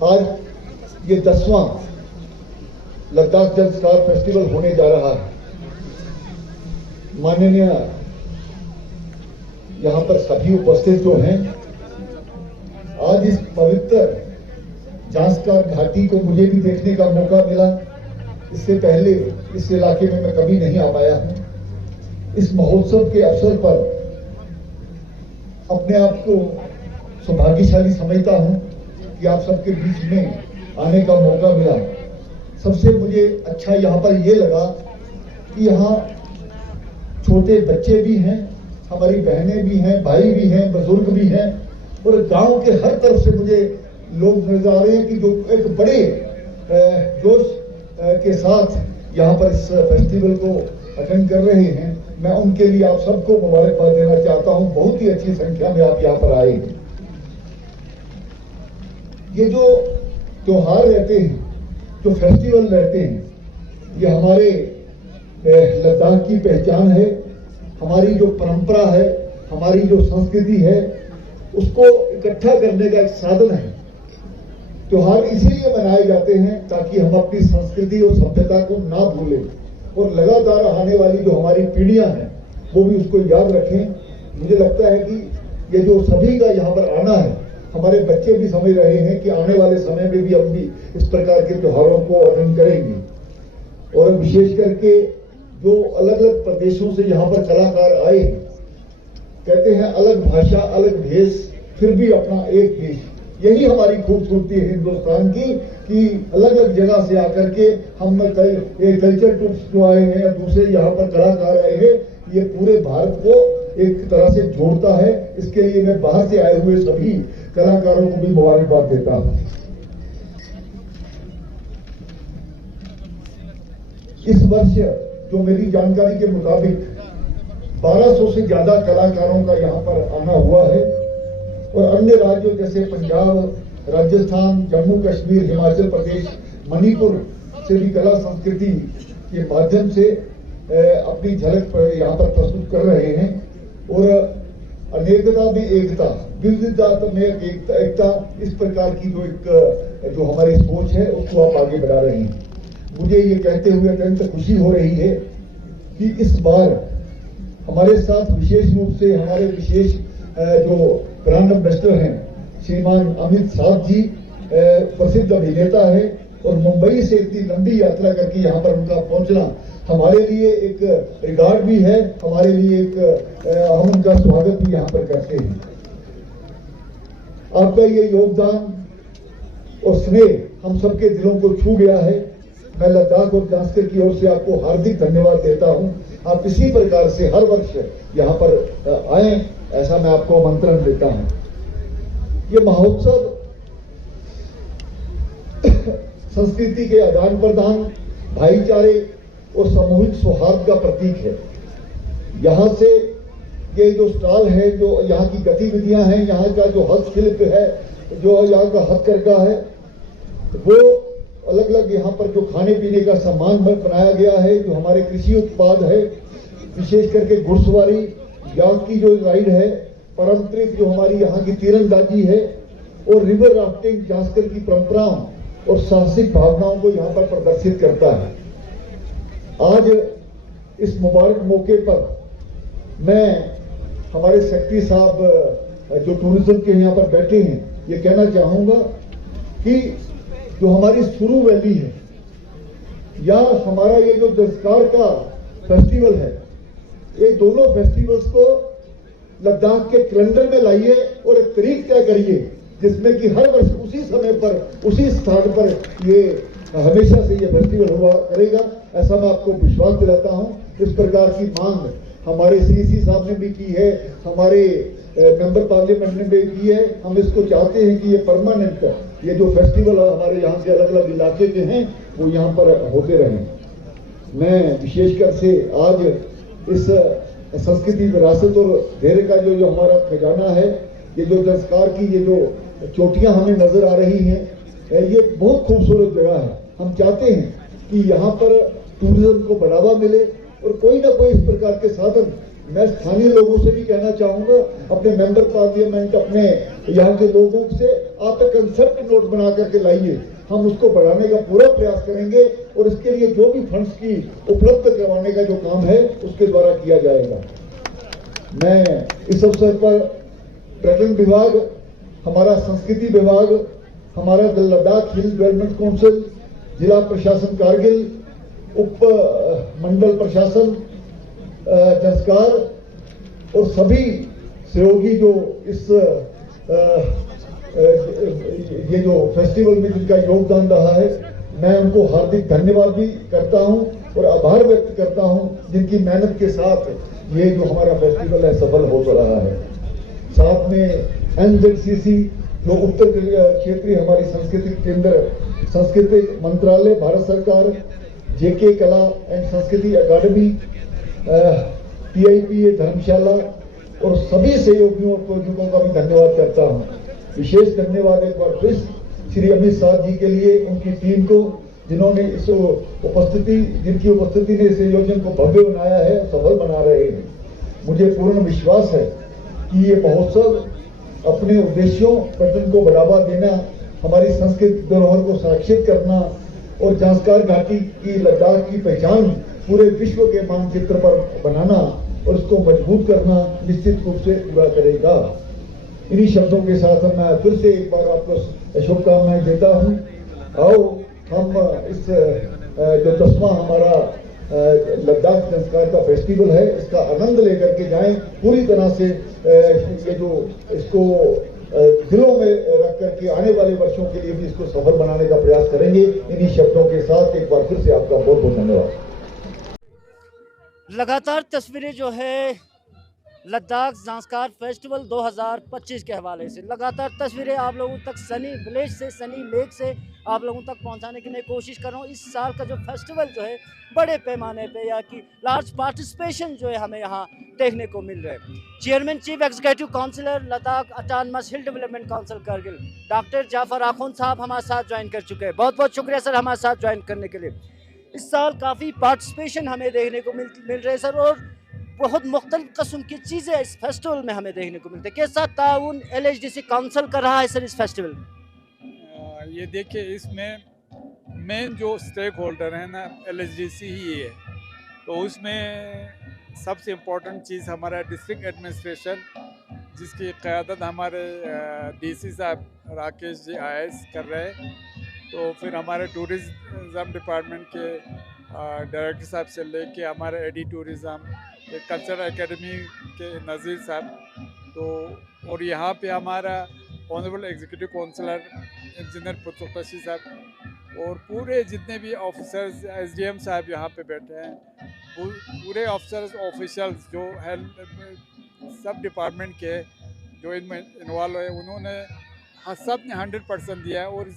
आज ये 10वां लद्दाख संस्कार फेस्टिवल होने जा रहा है। माननीय यहां पर सभी उपस्थित जो हैं, आज इस पवित्र जांस्कार घाटी को मुझे भी देखने का मौका मिला। इससे पहले इस इलाके में मैं कभी नहीं आ पाया हूं। इस महोत्सव के अवसर पर अपने आप को सौभाग्यशाली समझता हूं कि आप सबके बीच में आने का मौका मिला। सबसे मुझे अच्छा यहाँ पर ये लगा कि यहाँ छोटे बच्चे भी हैं, हमारी बहनें भी हैं, भाई भी हैं, बुजुर्ग भी हैं और गांव के हर तरफ से मुझे लोग नजर आ रहे हैं कि जो एक बड़े जोश के साथ यहाँ पर इस फेस्टिवल को अटेंड कर रहे हैं। मैं उनके लिए आप सबको मुबारकबाद देना चाहता हूँ। बहुत ही अच्छी संख्या में आप यहाँ पर आए। ये जो त्योहार रहते हैं, जो फेस्टिवल रहते हैं, ये हमारे लद्दाख की पहचान है, हमारी जो परंपरा है, हमारी जो संस्कृति है, उसको इकट्ठा करने का एक साधन है। त्योहार इसीलिए मनाए जाते हैं ताकि हम अपनी संस्कृति और सभ्यता को ना भूलें और लगातार आने वाली जो हमारी पीढ़ियां हैं वो भी उसको याद रखें। मुझे लगता है कि ये जो सभी का यहाँ पर आना है, हमारे बच्चे भी समझ रहे हैं कि आने वाले समय में भी हम भी इस प्रकार के त्योहारों को अटेंड करेंगे। और विशेष करके जो अलग अलग प्रदेशों से यहाँ पर कलाकार आए, कहते हैं अलग भाषा अलग भेष फिर भी अपना एक देश। यही हमारी खूबसूरती है हिंदुस्तान की कि अलग अलग जगह से आकर के हम कल्चर ट्रूप्स जो आए हैं या दूसरे यहाँ पर कलाकार आए हैं, ये पूरे भारत को एक तरह से जोड़ता है। इसके लिए मैं बाहर से आए हुए सभी कलाकारों को भी मुबारकबाद देता हूं। इस वर्ष जो मेरी जानकारी के मुताबिक 1200 से ज्यादा कलाकारों का यहाँ पर आना हुआ है और अन्य राज्यों जैसे पंजाब, राजस्थान, जम्मू कश्मीर, हिमाचल प्रदेश, मणिपुर से भी कला संस्कृति के माध्यम से अपनी झलक यहाँ पर प्रस्तुत कर रहे हैं। और अनेकता में एकता, विविधता में एकता, इस प्रकार की जो हमारी सोच है उसको आप आगे बढ़ा रहे हैं। मुझे ये कहते हुए अत्यंत खुशी हो रही है कि इस बार हमारे साथ विशेष रूप से हमारे विशेष जो ब्रांड एम्बेसडर हैं श्रीमान अमित साध जी, प्रसिद्ध अभिनेता है और मुंबई से इतनी लंबी यात्रा करके यहाँ पर उनका पहुंचना हमारे लिए एक रिकॉर्ड भी है, हमारे लिए एक हम उनका स्वागत भी यहाँ पर करते हैं। आपका ये योगदान और स्नेह हम सबके दिलों को छू गया है। मैं लद्दाख और जांस्कर की ओर से आपको हार्दिक धन्यवाद देता हूँ। आप इसी प्रकार से हर वर्ष यहाँ पर आए, ऐसा मैं आपको आमंत्रण देता हूँ। ये महोत्सव संस्कृति के आदान प्रदान, भाईचारे और सामूहिक सौहार्द का प्रतीक है। यहाँ से ये जो स्टॉल है, जो यहाँ की गतिविधियां हैं, यहाँ का जो हस्तशिल्प है, जो यहाँ का हथकरघा है, वो अलग अलग यहाँ पर जो खाने पीने का सामान बनाया गया है, जो हमारे कृषि उत्पाद है, विशेष करके घुड़सवारी, याक की जो राइड है, पारंपरिक जो हमारी यहाँ की तीरंदाजी है और रिवर राफ्टिंग जांस्कर की परंपराओं और साहसिक भावनाओं को यहाँ पर प्रदर्शित करता है। आज इस मुबारक मौके पर मैं हमारे सेक्रेटरी साहब जो टूरिज्म के यहाँ पर बैठे हैं, ये कहना चाहूंगा कि जो हमारी सुरू वैली है या हमारा ये जो दस्तकार का फेस्टिवल है, ये दोनों फेस्टिवल्स को लद्दाख के कैलेंडर में लाइए और एक तारीख तय करिए जिसमें कि हर वर्ष उसी समय पर उसी स्थान पर ये हमेशा से ये फेस्टिवल हुआ करेगा, ऐसा मैं आपको विश्वास दिलाता हूं। इस प्रकार की मांग हमारे सीसी साहब ने भी की है, हमारे मेंबर पार्लियामेंट ने भी की है। हम इसको चाहते हैं कि ये परमानेंट, ये जो फेस्टिवल हमारे यहाँ से अलग अलग इलाके के हैं वो यहाँ पर होते रहें। मैं विशेषकर से आज इस संस्कृति विरासत और धैर्य का जो हमारा खजाना है, ये जो दस्तकार की ये जो चोटियां हमें नजर आ रही हैं, ये बहुत खूबसूरत जगह है। हम चाहते हैं कि यहाँ पर टूरिज्म को बढ़ावा मिले और कोई ना कोई इस प्रकार के साधन, मैं स्थानीय लोगों से भी कहना चाहूंगा, अपने मेंबर पार्लियामेंट, अपने यहाँ के लोगों से आप एक कंसेप्ट नोट बना करके लाइए, हम उसको बढ़ाने का पूरा प्रयास करेंगे और इसके लिए जो भी फंड्स की उपलब्ध करवाने का जो काम है उसके द्वारा किया जाएगा। मैं इस अवसर पर पर्यटन विभाग, हमारा संस्कृति विभाग, हमारा लद्दाख हिल डेवलपमेंट काउंसिल, जिला प्रशासन कारगिल, उप मंडल प्रशासन जंस्कार और सभी सहयोगी जो इस ये जो फेस्टिवल में जिनका योगदान रहा है, मैं उनको हार्दिक धन्यवाद भी करता हूं और आभार व्यक्त करता हूं जिनकी मेहनत के साथ ये जो हमारा फेस्टिवल है सफल हो रहा है। साथ में एनजेडसीसी जो उत्तर क्षेत्रीय हमारी सांस्कृतिक केंद्र, सांस्कृतिक मंत्रालय, भारत सरकार, जेके कला एंड संस्कृति अकादमी, PIPA धर्मशाला और सभी सहयोगियों और प्रोजेक्टों का भी धन्यवाद करता हूं। विशेष धन्यवाद एक बार फिर श्री अमित साध जी के लिए, उनकी टीम को, जिन्होंने इस जिनकी उपस्थिति ने इस आयोजन को भव्य बनाया है, सफल बना रहे हैं। मुझे पूर्ण विश्वास है कि ये महोत्सव अपने उद्देश्यों, पर्यटन को बढ़ावा देना, हमारी सांस्कृतिक धरोहर को सुरक्षित करना और जांस्कर घाटी की लद्दाख की पहचान पूरे विश्व के मानचित्र पर बनाना और उसको मजबूत करना निश्चित रूप से पूरा करेगा। इन्हीं शब्दों के साथ मैं फिर से एक बार आपको शुभकामनाएं देता हूं। आओ हम इस जो 10वां हमारा लद्दाख संस्कार का फेस्टिवल है, इसका आनंद लेकर के जाएं पूरी तरह से। ये जो इसको दिलों में रख करके आने वाले वर्षों के लिए भी इसको सफल बनाने का प्रयास करेंगे। इन्हीं शब्दों के साथ एक बार फिर से आपका बहुत बहुत धन्यवाद। लगातार तस्वीरें जो है लद्दाख जांस्कर फेस्टिवल 2025 के हवाले से लगातार तस्वीरें आप लोगों तक सनी विलेज से, सनी लेक से आप लोगों तक पहुंचाने की मैं कोशिश कर रहा हूं। इस साल का जो फेस्टिवल जो है बड़े पैमाने पे या कि लार्ज पार्टिसिपेशन जो है हमें यहाँ देखने को मिल रहा है। Chairman chief executive councillor Ladakh autonomous hill development council Kargil doctor Zafar Akhoon sahab हमारे साथ ज्वाइन कर चुके हैं। बहुत बहुत शुक्रिया सर हमारे साथ ज्वाइन करने के लिए। इस साल काफ़ी पार्टिसिपेशन हमें देखने को मिल रहे है सर, और बहुत मुख्तलिफ किस्म की चीज़ें इस फेस्टिवल में हमें देखने को मिलती है। कैसा ताउन LHDC काउंसिल कर रहा है सर इस फेस्टिवल में? ये देखिए, इसमें मेन जो स्टेक होल्डर है ना LHDC ही है। तो उसमें सबसे इम्पोर्टेंट चीज़ हमारा डिस्ट्रिक्ट एडमिनिस्ट्रेशन, जिसकी क़यादत हमारे DC साहब राकेश जी IAS कर रहे हैं। तो फिर हमारे टूरिज़म डिपार्टमेंट के डायरेक्टर साहब से लेके हमारे AD टूरिज़म के कल्चरल एकेडमी के नज़ीर साहब, तो और यहाँ पे हमारा ऑनरेबल एग्जीक्यूटिव काउंसलर इंजीनियर पुतुकशी साहब और पूरे जितने भी ऑफिसर्स SDM साहब यहाँ पे बैठे हैं, पूरे ऑफिसर्स ऑफिशियल्स जो हेल्थ सब डिपार्टमेंट के जो इनमें इन्वॉल्व है, उन्होंने सब ने 100% दिया है और इस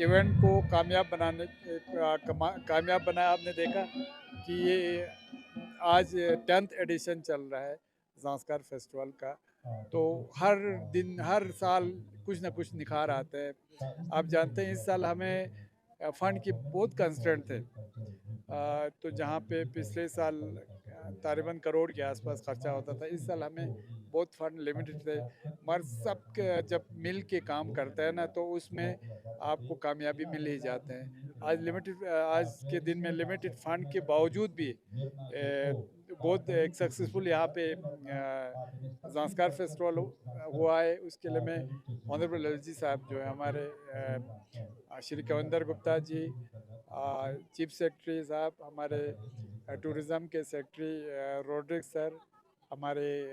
इवेंट को कामयाब बनाया। आपने देखा कि ये आज 10th एडिशन चल रहा है ज़ांस्कार फेस्टिवल का। तो हर दिन हर साल कुछ ना कुछ निखार आते हैं। आप जानते हैं इस साल हमें फ़ंड की बहुत कंस्ट्रेंट थे। तो जहाँ पे पिछले साल तकरीबन करोड़ के आसपास खर्चा होता था, इस साल हमें बहुत फंड लिमिटेड थे। मगर सब जब मिल के काम करते हैं ना, तो उसमें आपको कामयाबी मिल ही जाते हैं। आज के दिन में लिमिटेड फंड के बावजूद भी बहुत एक सक्सेसफुल यहाँ पे ज़ांस्कार फेस्टिवल हुआ है। उसके लिए मैं ऑनरेबल LG साहब जो है हमारे श्री कविंदर गुप्ता जी, चीफ सेक्रेटरी साहब, हमारे टूरिज़म के सेक्रेटरी रोड्रिक सर, हमारे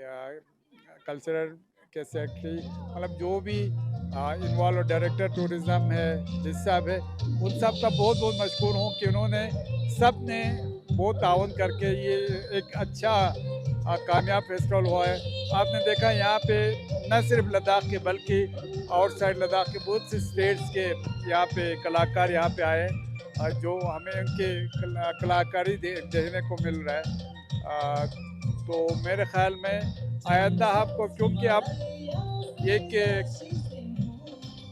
कल्चरल के सेक्रेटरी, मतलब जो भी इन्वॉल्व डायरेक्टर टूरिज़म है जिस साहब है, उन सब का बहुत बहुत मशकूर हूँ कि उन्होंने सब ने बहुत ताउन करके ये एक अच्छा कामयाब फेस्टिवल हुआ है। आपने देखा यहाँ पे न सिर्फ लद्दाख के बल्कि आउटसाइड लद्दाख के बहुत से स्टेट्स के यहाँ पे कलाकार यहाँ पे आए, जो हमें उनके कलाकारी देखने को मिल रहा है। तो मेरे ख़्याल में आइंदा आपको, क्योंकि आप एक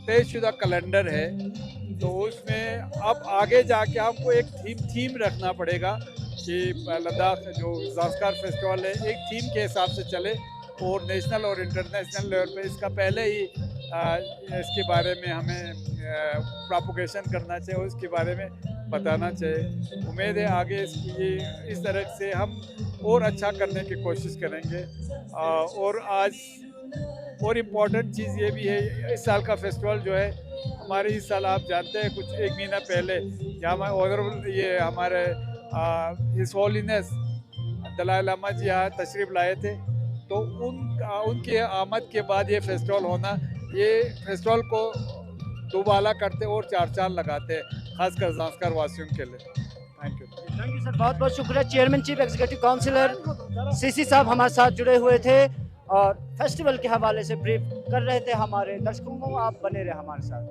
तयशुदा कैलेंडर है, तो उसमें अब आगे जाके हमको एक थीम रखना पड़ेगा कि लद्दाख जो ज़ांस्कार फेस्टिवल है एक थीम के हिसाब से चले और नेशनल और इंटरनेशनल लेवल पे इसका पहले ही इसके बारे में हमें प्रोपोगेशन करना चाहिए और इसके बारे में बताना चाहिए। उम्मीद है आगे इस तरह से हम और अच्छा करने की कोशिश करेंगे। और आज और इम्पॉर्टेंट चीज़ ये भी है, इस साल का फेस्टिवल जो है हमारे इस साल आप जानते हैं कुछ एक महीना पहले यहाँ ऑनरेबल ये हमारे हिज होलीनेस दलाई लामा जी यहाँ तशरीफ़ लाए थे। तो उनकी आमद के बाद ये फेस्टिवल होना, ये फेस्टिवल को दुबाला करते और चार लगाते हैं, खासकर ज़ांस्कार वासियों के लिए। थैंक यू सर, बहुत बहुत शुक्रिया। Chairman chief executive councillor CC साहब हमारे साथ जुड़े हुए थे और फेस्टिवल के हवाले से ब्रीफ कर रहे थे हमारे दर्शकों को। आप बने रहे हमारे साथ।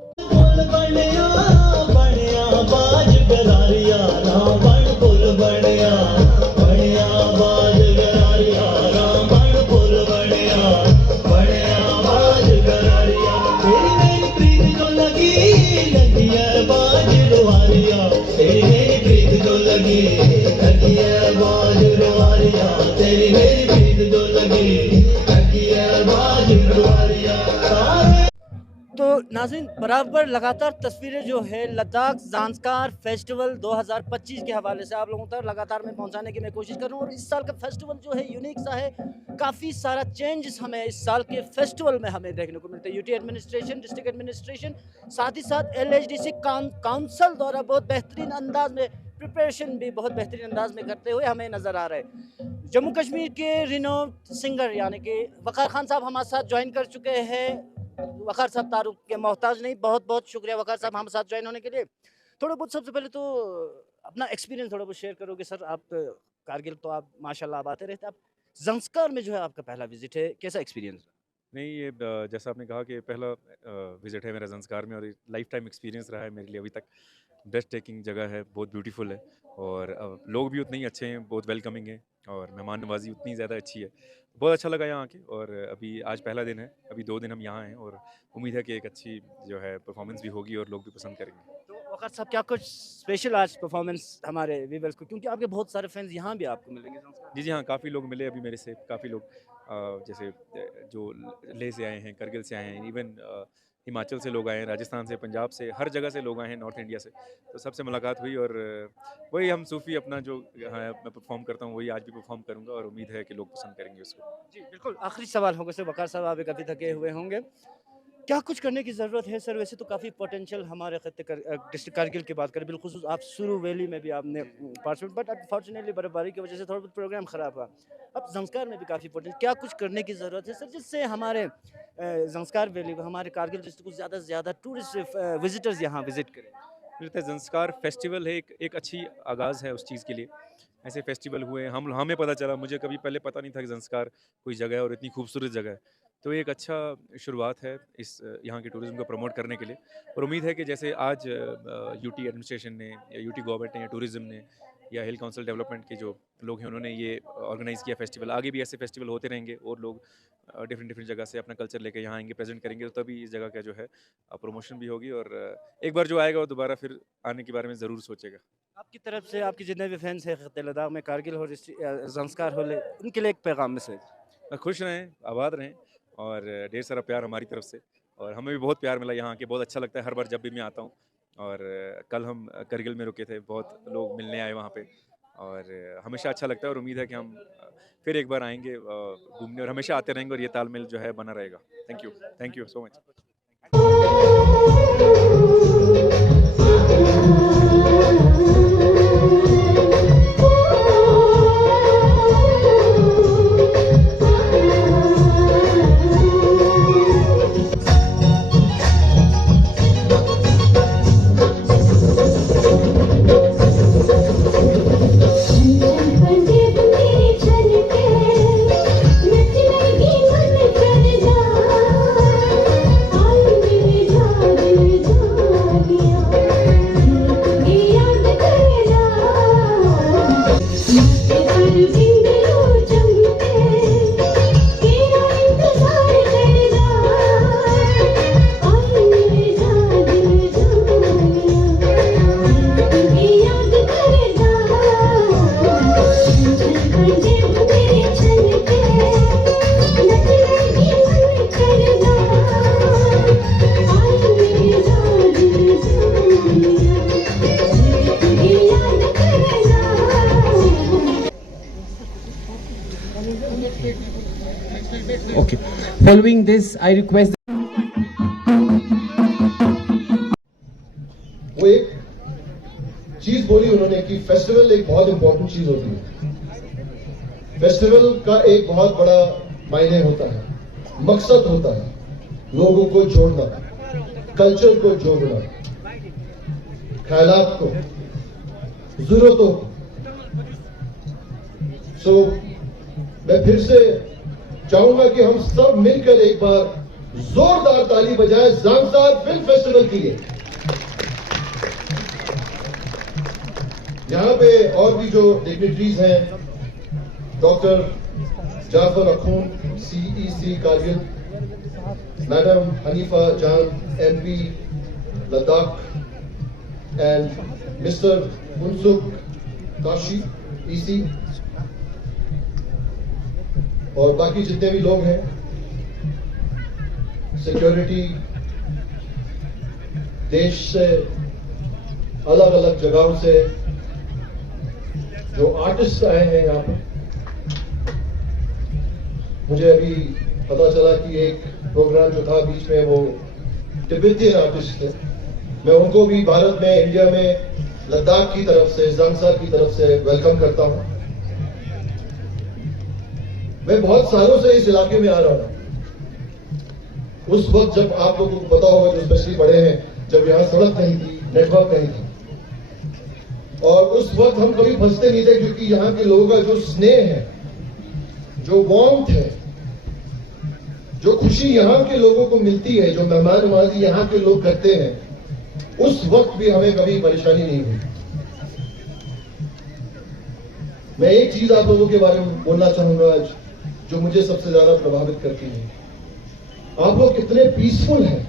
तो नाज़रीन, बराबर लगातार तस्वीरें जो है लद्दाख ज़ांस्कार फेस्टिवल 2025 के हवाले से आप लोगों तक लगातार मैं पहुंचाने की मैं कोशिश कर रहा हूँ। और इस साल का फेस्टिवल जो है यूनिक सा है, काफ़ी सारा चेंजेस हमें इस साल के फेस्टिवल में हमें देखने को मिलते हैं। UT एडमिनिस्ट्रेशन, डिस्ट्रिक्ट एडमिनिस्ट्रेशन, साथ ही साथ LHDC काउंसिल द्वारा बहुत बेहतरीन अंदाज में प्रिपरेशन भी बहुत बेहतरीन अंदाज में करते हुए हमें नज़र आ रहा है। जम्मू कश्मीर के रिनोड सिंगर यानी कि वक़ार खान साहब हमारे साथ ज्वाइन कर चुके हैं। वक़ार साहब तारुफ के मोहताज नहीं, बहुत बहुत शुक्रिया वक़ार साहब हमारे साथ ज्वाइन होने के लिए। थोड़ा बहुत सबसे पहले तो अपना एक्सपीरियंस थोड़ा बहुत शेयर करोगे सर? आप कारगिल तो आप माशाल्लाह आप आते रहते, आप ज़ांस्कार में जो है आपका पहला विजिट है, कैसा एक्सपीरियंस? नहीं, ये जैसा आपने कहा कि पहला विज़िट है मेरा ज़ांस्कार में और लाइफ टाइम एक्सपीरियंस रहा है मेरे लिए अभी तक। ब्रेस्ट टेकिंग जगह है, बहुत ब्यूटीफुल है और लोग भी उतने ही अच्छे हैं, बहुत वेलकमिंग है और मेहमान नवाजी उतनी ज़्यादा अच्छी है। बहुत अच्छा लगा यहाँ आके और अभी आज पहला दिन है, अभी 2 दिन हम यहाँ हैं और उम्मीद है कि एक अच्छी जो है परफॉर्मेंस भी होगी और लोग भी पसंद करेंगे। तो वक़ार साहब क्या कुछ स्पेशल आज परफॉर्मेंस हमारे व्यूअर्स को, क्योंकि आपके बहुत सारे फैंस यहाँ भी आपको मिलेंगे। जी जी हाँ, काफ़ी लोग मिले अभी मेरे से, काफ़ी लोग जैसे जो लेह से आए हैं, करगिल से आए हैं, इवन हिमाचल से लोग आए हैं, राजस्थान से, पंजाब से, हर जगह से लोग आए हैं, नॉर्थ इंडिया से। तो सबसे मुलाकात हुई और वही हम सूफ़ी अपना जो हाँ मैं परफॉर्म करता हूँ वही आज भी परफॉर्म करूँगा और उम्मीद है कि लोग पसंद करेंगे उसको। जी बिल्कुल, आखिरी सवाल होगा सर, वक़ार साहब आप भी काफ़ी थके हुए होंगे, क्या कुछ करने की ज़रूरत है सर? वैसे तो काफ़ी पोटेंशियल हमारे खत्ते डिस्ट्रिक्ट कारगिल की बात करें, बिलखुसूस आप सुरू वैली में भी आपने पार्टिसिपेट, बट अनफॉर्चुनेटली बर्फबारी की वजह से थोड़ा बहुत प्रोग्राम ख़राब हुआ। अब ज़ंस्कार में भी काफ़ी पोटेंशियल, क्या कुछ करने की ज़रूरत है सर जिससे हमारे ज़ंस्कार वैली को, हमारे कारगिल डिस्ट्रिक्ट को ज़्यादा से ज़्यादा टूरिस्ट विजिटर्स यहाँ विजिट करें? मुझे लगता है ज़ंस्कार फेस्टिवल है, एक अच्छी आगाज़ है उस चीज़ के लिए। ऐसे फेस्टिवल हुए, हमें पता चला, मुझे कभी पहले पता नहीं था कि ज़ंस्कार कोई जगह है और इतनी खूबसूरत जगह है। तो एक अच्छा शुरुआत है इस यहाँ के टूरिज़्म को प्रमोट करने के लिए और उम्मीद है कि जैसे आज यूटी एडमिनिस्ट्रेशन ने या यूटी गवर्नमेंट ने या टूरिज़्म ने या हिल काउंसिल डेवलपमेंट के जो लोग हैं उन्होंने ये ऑर्गेनाइज़ किया फेस्टिवल, आगे भी ऐसे फेस्टिवल होते रहेंगे और लोग डिफरेंट जगह से अपना कल्चर लेके यहाँ आएंगे, प्रेजेंट करेंगे, तो तभी इस जगह का जो है प्रमोशन भी होगी और एक बार जो आएगा वो दोबारा फिर आने के बारे में ज़रूर सोचेगा। आपकी तरफ से आपके जितने भी फैंस हैं खत्ते लद्दाख में, कारगिल हो ज़ंस्कार हो, उनके लिए एक पैगाम मैसेज? खुश रहें, आबाद रहें और ढेर सारा प्यार हमारी तरफ से, और हमें भी बहुत प्यार मिला यहाँ आके, बहुत अच्छा लगता है हर बार जब भी मैं आता हूँ। और कल हम करगिल में रुके थे, बहुत लोग मिलने आए वहाँ पे और हमेशा अच्छा लगता है और उम्मीद है कि हम फिर एक बार आएंगे घूमने और हमेशा आते रहेंगे और ये तालमेल जो है बना रहेगा। Thank you so much. Okay. Following this, I request. वो एक चीज बोली उन्होंने कि फेस्टिवल एक बहुत इंपॉर्टेंट चीज होती है। फेस्टिवल का एक बहुत बड़ा मायने होता है, मकसद होता है लोगों को जोड़ना, कल्चर को जोड़ना, ख्यालात को, जरूरतों को। सो मैं फिर से चाहूंगा कि हम सब मिलकर एक बार जोरदार ताली बजाएं ज़ंस्कार फिल्म फेस्टिवल के लिए। यहाँ पे और भी जो डिग्निटरीज हैं, doctor Zafar Akhoon CEC Kargil, madam Hanifa Jan MP Ladakh and mister Munsukh Kashi EC और बाकी जितने भी लोग हैं, सिक्योरिटी, देश से अलग अलग जगहों से जो आर्टिस्ट आए हैं यहाँ पे। मुझे अभी पता चला कि एक प्रोग्राम जो था बीच में वो तिब्बतियन आर्टिस्ट थे। मैं उनको भी भारत में, इंडिया में, लद्दाख की तरफ से, ज़ंस्कार की तरफ से वेलकम करता हूँ। मैं बहुत सालों से इस इलाके में आ रहा हूं। उस वक्त जब आप लोगों को पता होगा, जो स्पेशली बड़े हैं, जब यहाँ सड़क नहीं थी, नेटवर्क नहीं था, और उस वक्त हम कभी फंसते नहीं थे क्योंकि यहाँ के लोगों का जो स्नेह है, जो वार्मथ है, जो खुशी यहाँ के लोगों को मिलती है, जो मेहमान नवाजी यहाँ के लोग करते हैं, उस वक्त भी हमें कभी परेशानी नहीं हुई। मैं एक चीज आप लोगों के बारे में बोलना चाहूंगा आज, जो मुझे सबसे ज्यादा प्रभावित करती है। आप लोग कितने पीसफुल हैं,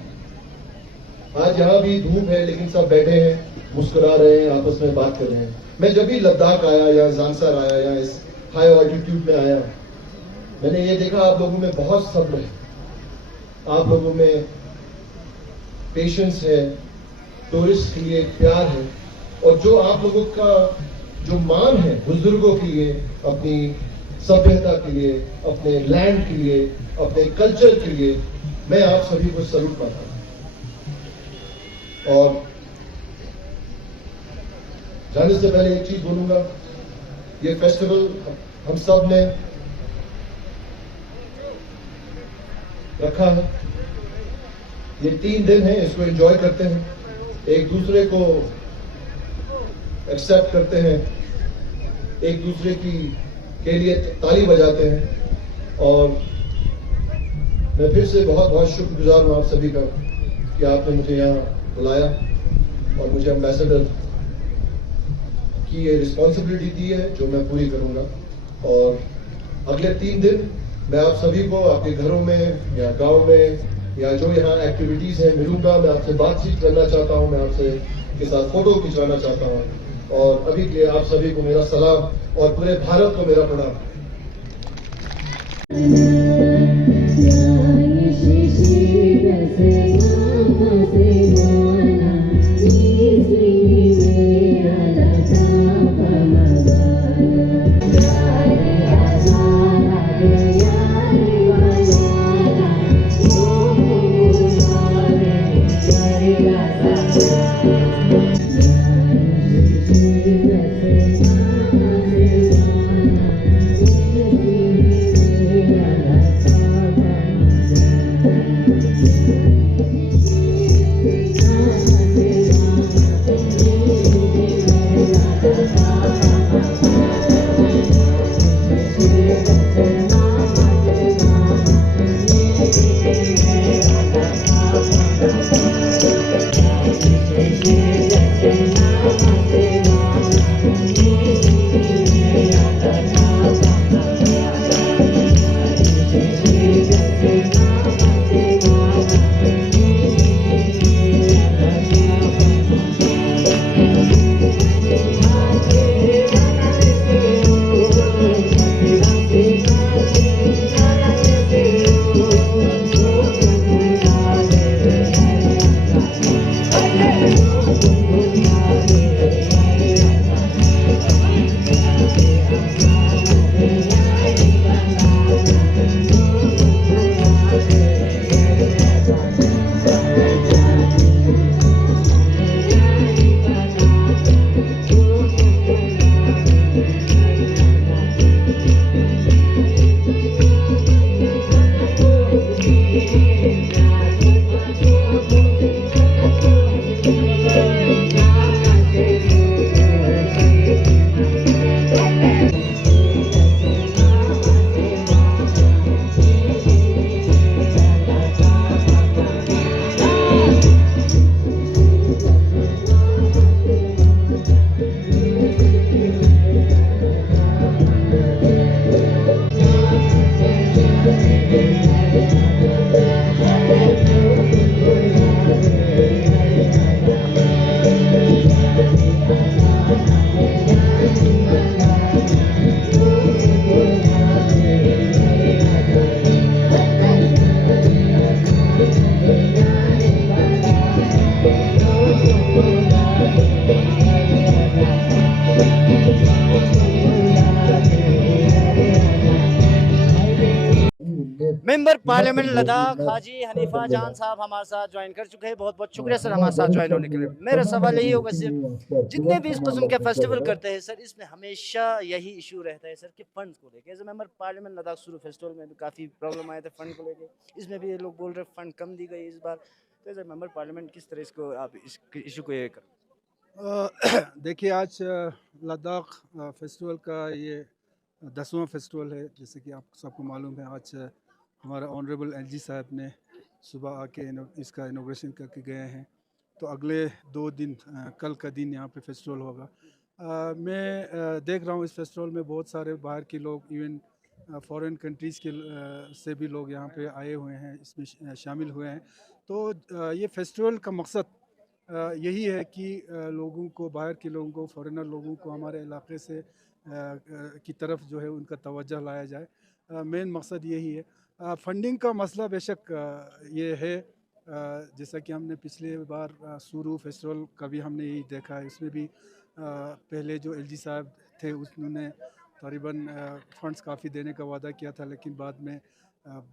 आज यहाँ भी धूप है लेकिन सब बैठे हैं, मुस्कुरा रहे हैं, आपस में बात कर रहे हैं। मैं जब भी लद्दाख आया या ज़ांगसर आया या इस हाई ऑल्टीट्यूड में आया, मैंने ये देखा आप लोगों में बहुत सब्र है, आप लोगों में पेशेंस है, टूरिस्ट के लिए प्यार है, और जो आप लोगों का जो मान है बुजुर्गों के लिए, अपनी सभ्यता के लिए, अपने लैंड के लिए, अपने कल्चर के लिए, मैं आप सभी को सल्यूट करता हूं। और जाने से पहले एक चीज बोलूंगा, ये फेस्टिवल हम सब ने रखा है, ये 3 दिन है, इसको एंजॉय करते हैं, एक दूसरे को एक्सेप्ट करते हैं, एक दूसरे के लिए ताली बजाते हैं। और मैं फिर से बहुत बहुत शुक्रगुजार हूँ आप सभी का कि आपने मुझे यहाँ बुलाया और मुझे एम्बेसडर की ये रिस्पॉन्सिबिलिटी दी है जो मैं पूरी करूँगा। और अगले 3 दिन मैं आप सभी को आपके घरों में या गांव में या जो यहाँ एक्टिविटीज़ हैं मिलूंगा, मैं आपसे बातचीत करना चाहता हूँ, मैं आपसे के साथ फोटो खिंचवाना चाहता हूँ। और अभी के आप सभी को मेरा सलाम और पूरे भारत को मेरा प्रणाम। मेंबर पार्लियामेंट लद्दाख हाजी हनीफा जान साहब हमारे साथ ज्वाइन कर चुके हैं। बहुत बहुत शुक्रिया सर हमारे साथ ज्वाइन होने के लिए। मेरा सवाल यही होगा सर, जितने भी इस किस्म के फेस्टिवल करते हैं सर, इसमें हमेशा यही इशू रहता है सर कि फंड्स को लेके। As a member parliament Ladakh शुरू फेस्टिवल में भी काफ़ी प्रॉब्लम आए थे फंड को लेके, इसमें भी ये लोग बोल रहे फंड कम दी गई इस बार। तो एज ए मेंबर पार्लियामेंट किस तरह इसको आप इस इशू को ये कर देखिए, आज लद्दाख फेस्टिवल का ये 10वां फेस्टिवल है। जैसे कि आप सबको मालूम है, आज हमारा ऑनरेबल एलजी साहब ने सुबह आके इसका इनॉग्रेशन करके गए हैं। तो अगले 2 दिन कल का दिन यहाँ पे फेस्टिवल होगा। मैं देख रहा हूँ इस फेस्टिवल में बहुत सारे बाहर के लोग, इवन फॉरेन कंट्रीज़ के से भी लोग यहाँ पे आए हुए हैं, इसमें शामिल हुए हैं। तो ये फेस्टिवल का मकसद यही है कि लोगों को, बाहर के लोगों को, फॉरेनर लोगों को हमारे इलाके से की तरफ जो है उनका तवज्जो लाया जाए। मेन मकसद यही है। फंडिंग का मसला बेशक ये है, जैसा कि हमने पिछले बार सुरू फेस्टिवल का भी हमने यही देखा है। उसमें भी पहले जो एलजी साहब थे उन्होंने तकरीबन फ़ंड्स काफ़ी देने का वादा किया था, लेकिन बाद में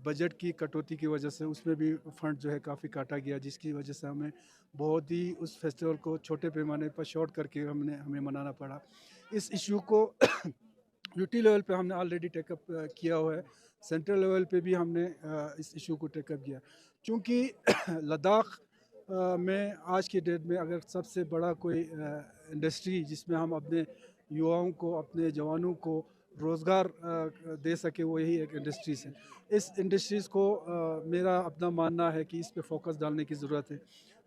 बजट की कटौती की वजह से उसमें भी फ़ंड जो है काफ़ी काटा गया, जिसकी वजह से हमें बहुत ही उस फेस्टिवल को छोटे पैमाने पर शॉर्ट करके हमें मनाना पड़ा। इस इशू को यूटी लेवल पे हमने ऑलरेडी टेकअप किया हुआ है, सेंट्रल लेवल पे भी हमने इस इशू को टेकअप किया। चूँकि लद्दाख में आज की डेट में अगर सबसे बड़ा कोई इंडस्ट्री जिसमें हम अपने युवाओं को, अपने जवानों को रोज़गार दे सके, वो यही एक इंडस्ट्रीज़ है। इस इंडस्ट्रीज़ को मेरा अपना मानना है कि इस पे फोकस डालने की ज़रूरत है।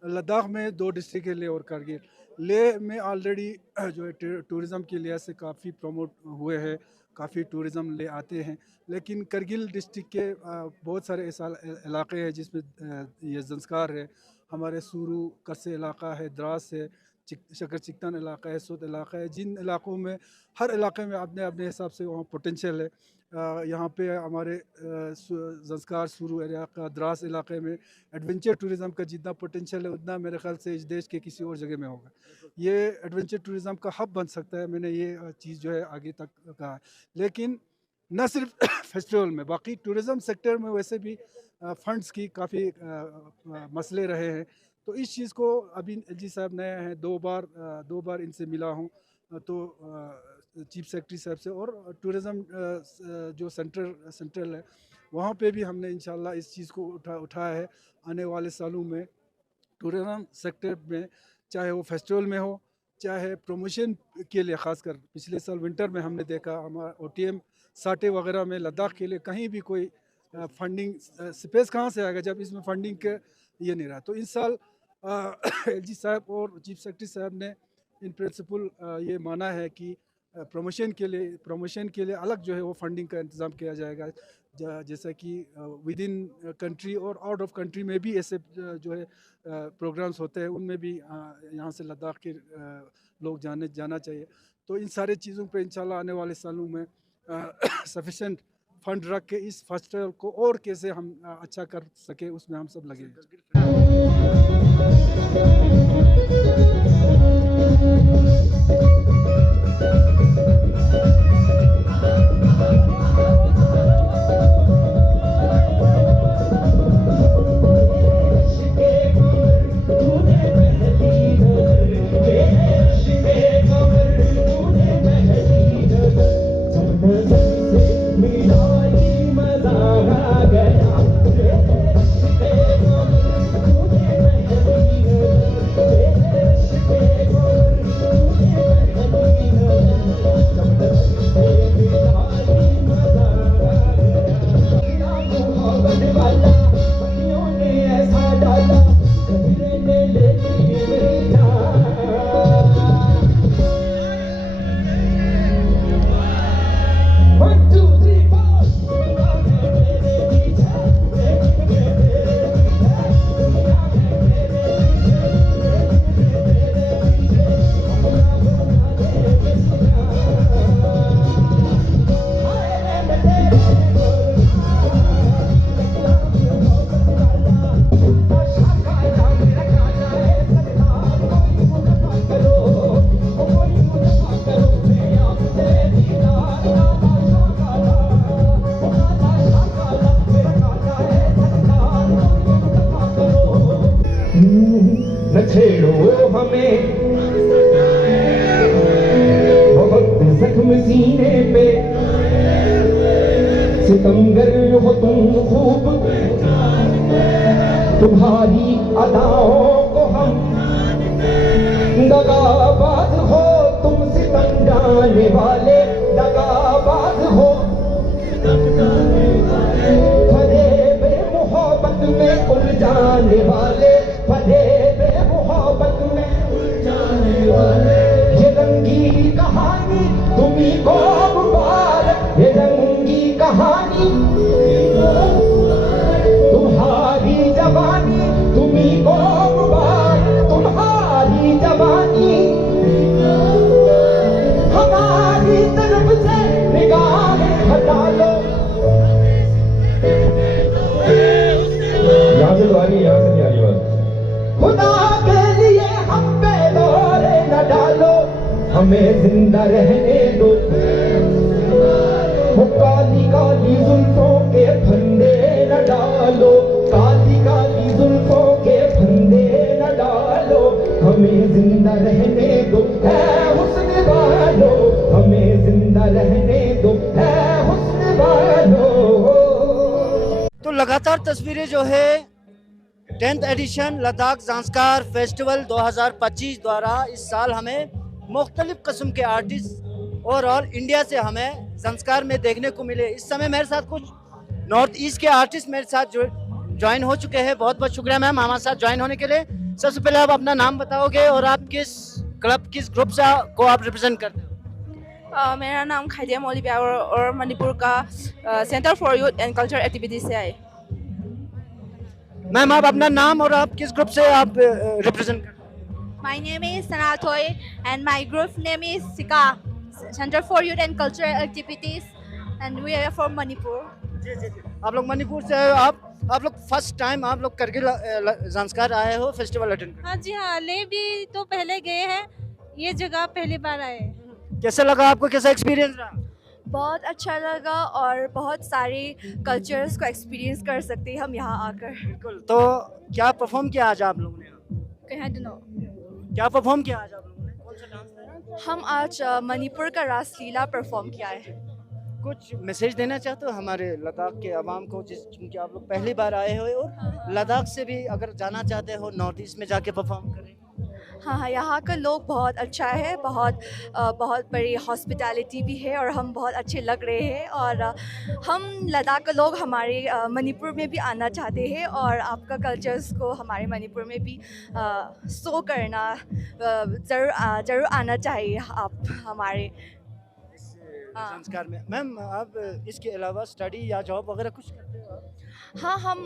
लद्दाख में 2 डिस्ट्रिक्ट है, लेह और कारगिल। लेह में ऑलरेडी जो है टूरिज़म के लिहाज से काफ़ी प्रमोट हुए हैं, काफ़ी टूरिज़म ले आते हैं, लेकिन करगिल डिस्ट्रिक्ट के बहुत सारे ऐसा इलाके हैं जिसमें ये ज़ंस्कार है, हमारे सूरू करसे इलाका है, द्रास है, शकर चिकतन इलाका है, सूद इलाका है, जिन इलाकों में हर इलाके में अपने अपने हिसाब से वहाँ पोटेंशियल है। यहाँ पे हमारे ज़ंस्कार सूरू एरिया का, द्रास इलाके में एडवेंचर टूरिज़म का जितना पोटेंशियल है उतना मेरे ख्याल से इस देश के किसी और जगह में होगा। ये एडवेंचर टूरिज़म का हब बन सकता है, मैंने ये चीज़ जो है आगे तक कहा है। लेकिन न सिर्फ फेस्टिवल में, बाकी टूरिज़म सेक्टर में वैसे भी फंड्स की काफ़ी मसले रहे हैं। तो इस चीज़ को अभी एलजी साहब नए हैं, दो बार इनसे मिला हूँ, तो चीफ सेक्रेटरी साहब से, और टूरिज़म जो सेंट्रल है वहाँ पे भी हमने इंशाल्लाह इस चीज़ को उठाया है। आने वाले सालों में टूरिज़म सेक्टर में, चाहे वो फेस्टिवल में हो, चाहे प्रमोशन के लिए, ख़ासकर पिछले साल विंटर में हमने देखा हमारा OTM साटे वगैरह में लद्दाख के लिए कहीं भी कोई फंडिंग स्पेस कहाँ से आएगा जब इसमें फंडिंग के ये नहीं रहा। तो इस साल एलजी साहब और चीफ सेक्रेटरी साहब ने इन प्रिंसिपल ये माना है कि प्रमोशन के लिए अलग जो है वो फंडिंग का इंतज़ाम किया जाएगा। जैसा कि विद इन कंट्री और आउट ऑफ कंट्री में भी ऐसे जो है प्रोग्राम्स होते हैं, उनमें भी यहाँ से लद्दाख के लोग जाना चाहिए। तो इन सारे चीज़ों पे इंशाल्लाह आने वाले सालों में सफिशेंट फंड रख के इस फेस्टिवल को और कैसे हम अच्छा कर सके, उसमें हम सब लगे हैं। छेड़ो हमें बहुत जख्म सीने पे, सितमगर हो तुम खूब, तुम्हारी अदाओं को हम दगाबाज हो, तुम सितम जाने वाले दगाबाज हो, फरेब मोहब्बत में उलझाने वाले, फरेब मोहब्बत में उलझाने वाले। ये रंगी कहानी तुम्ही को मुबारक, ये रंगी कहानी तुम्हारी जवानी हो काली काली जुल्फों के फंदे न डालो, काली काली जुल्फों के फंदे न डालो, हमें जिंदा रहने दो है हुस्न वालो, हमें जिंदा रहने दो है हुस्न वालो। तो लगातार तस्वीरें जो है 10th addition Ladakh Zanskar festival 2025 द्वारा इस साल हमें मुख्तलिफ किस्म के आर्टिस्ट ओवरऑल इंडिया से हमें ज़ांस्कार में देखने को मिले। इस समय मेरे साथ कुछ नॉर्थ ईस्ट के आर्टिस्ट मेरे साथ ज्वाइन हो चुके हैं। बहुत बहुत शुक्रिया मैम हमारे साथ ज्वाइन होने के लिए। सबसे पहले आप अपना नाम बताओगे और आप किस क्लब किस ग्रुप से को आप रिप्रेजेंट करते हो? मेरा नाम खाइदिया मौलिया और मणिपुर का centre for youth and culture activities से आए। मैम आप अपना नाम और आप किस ग्रुप से आप रिप्रेजेंट करते हो? My name is Sanatoy and my group name is Sika, Center for Youth and Cultural Activities, and we are from Manipur. जी जी जी। आप लोग मणिपुर से आए हो। आप लोग फर्स्ट टाइम आप लोग करगिल ज़ांस्कार आए हो फेस्टिवल अटेंड करने? हाँ जी हाँ, ले भी तो पहले गए हैं, ये जगह पहली बार आए। कैसा लगा आपको, कैसा एक्सपीरियंस रहा? बहुत अच्छा लगा और बहुत सारे कल्चर्स को एक्सपीरियंस कर सकते हैं हम यहाँ आकर। बिल्कुल। तो क्या परफॉर्म किया आज आप लोगों ने? क्या परफॉर्म किया आज आप लोगों ने? कौन सा डांस था? हम आज मणिपुर का रासलीला परफॉर्म किया है। कुछ मैसेज देना चाहते हो हमारे लद्दाख के अवाम को, क्योंकि आप लोग पहली बार आए हो और लद्दाख से भी अगर जाना चाहते हो नॉर्थ ईस्ट में जाके परफॉर्म करें? हाँ हाँ, यहाँ का लोग बहुत अच्छा है, बहुत बड़ी हॉस्पिटैलिटी भी है और हम बहुत अच्छे लग रहे हैं। और हम लद्दाख के लोग हमारे मणिपुर में भी आना चाहते हैं और आपका कल्चर्स को हमारे मणिपुर में भी शो करना ज़रूर आना चाहिए आप हमारे संस्कार में। मैम आप इसके अलावा स्टडी या जॉब वगैरह कुछ करते हो? हाँ, हम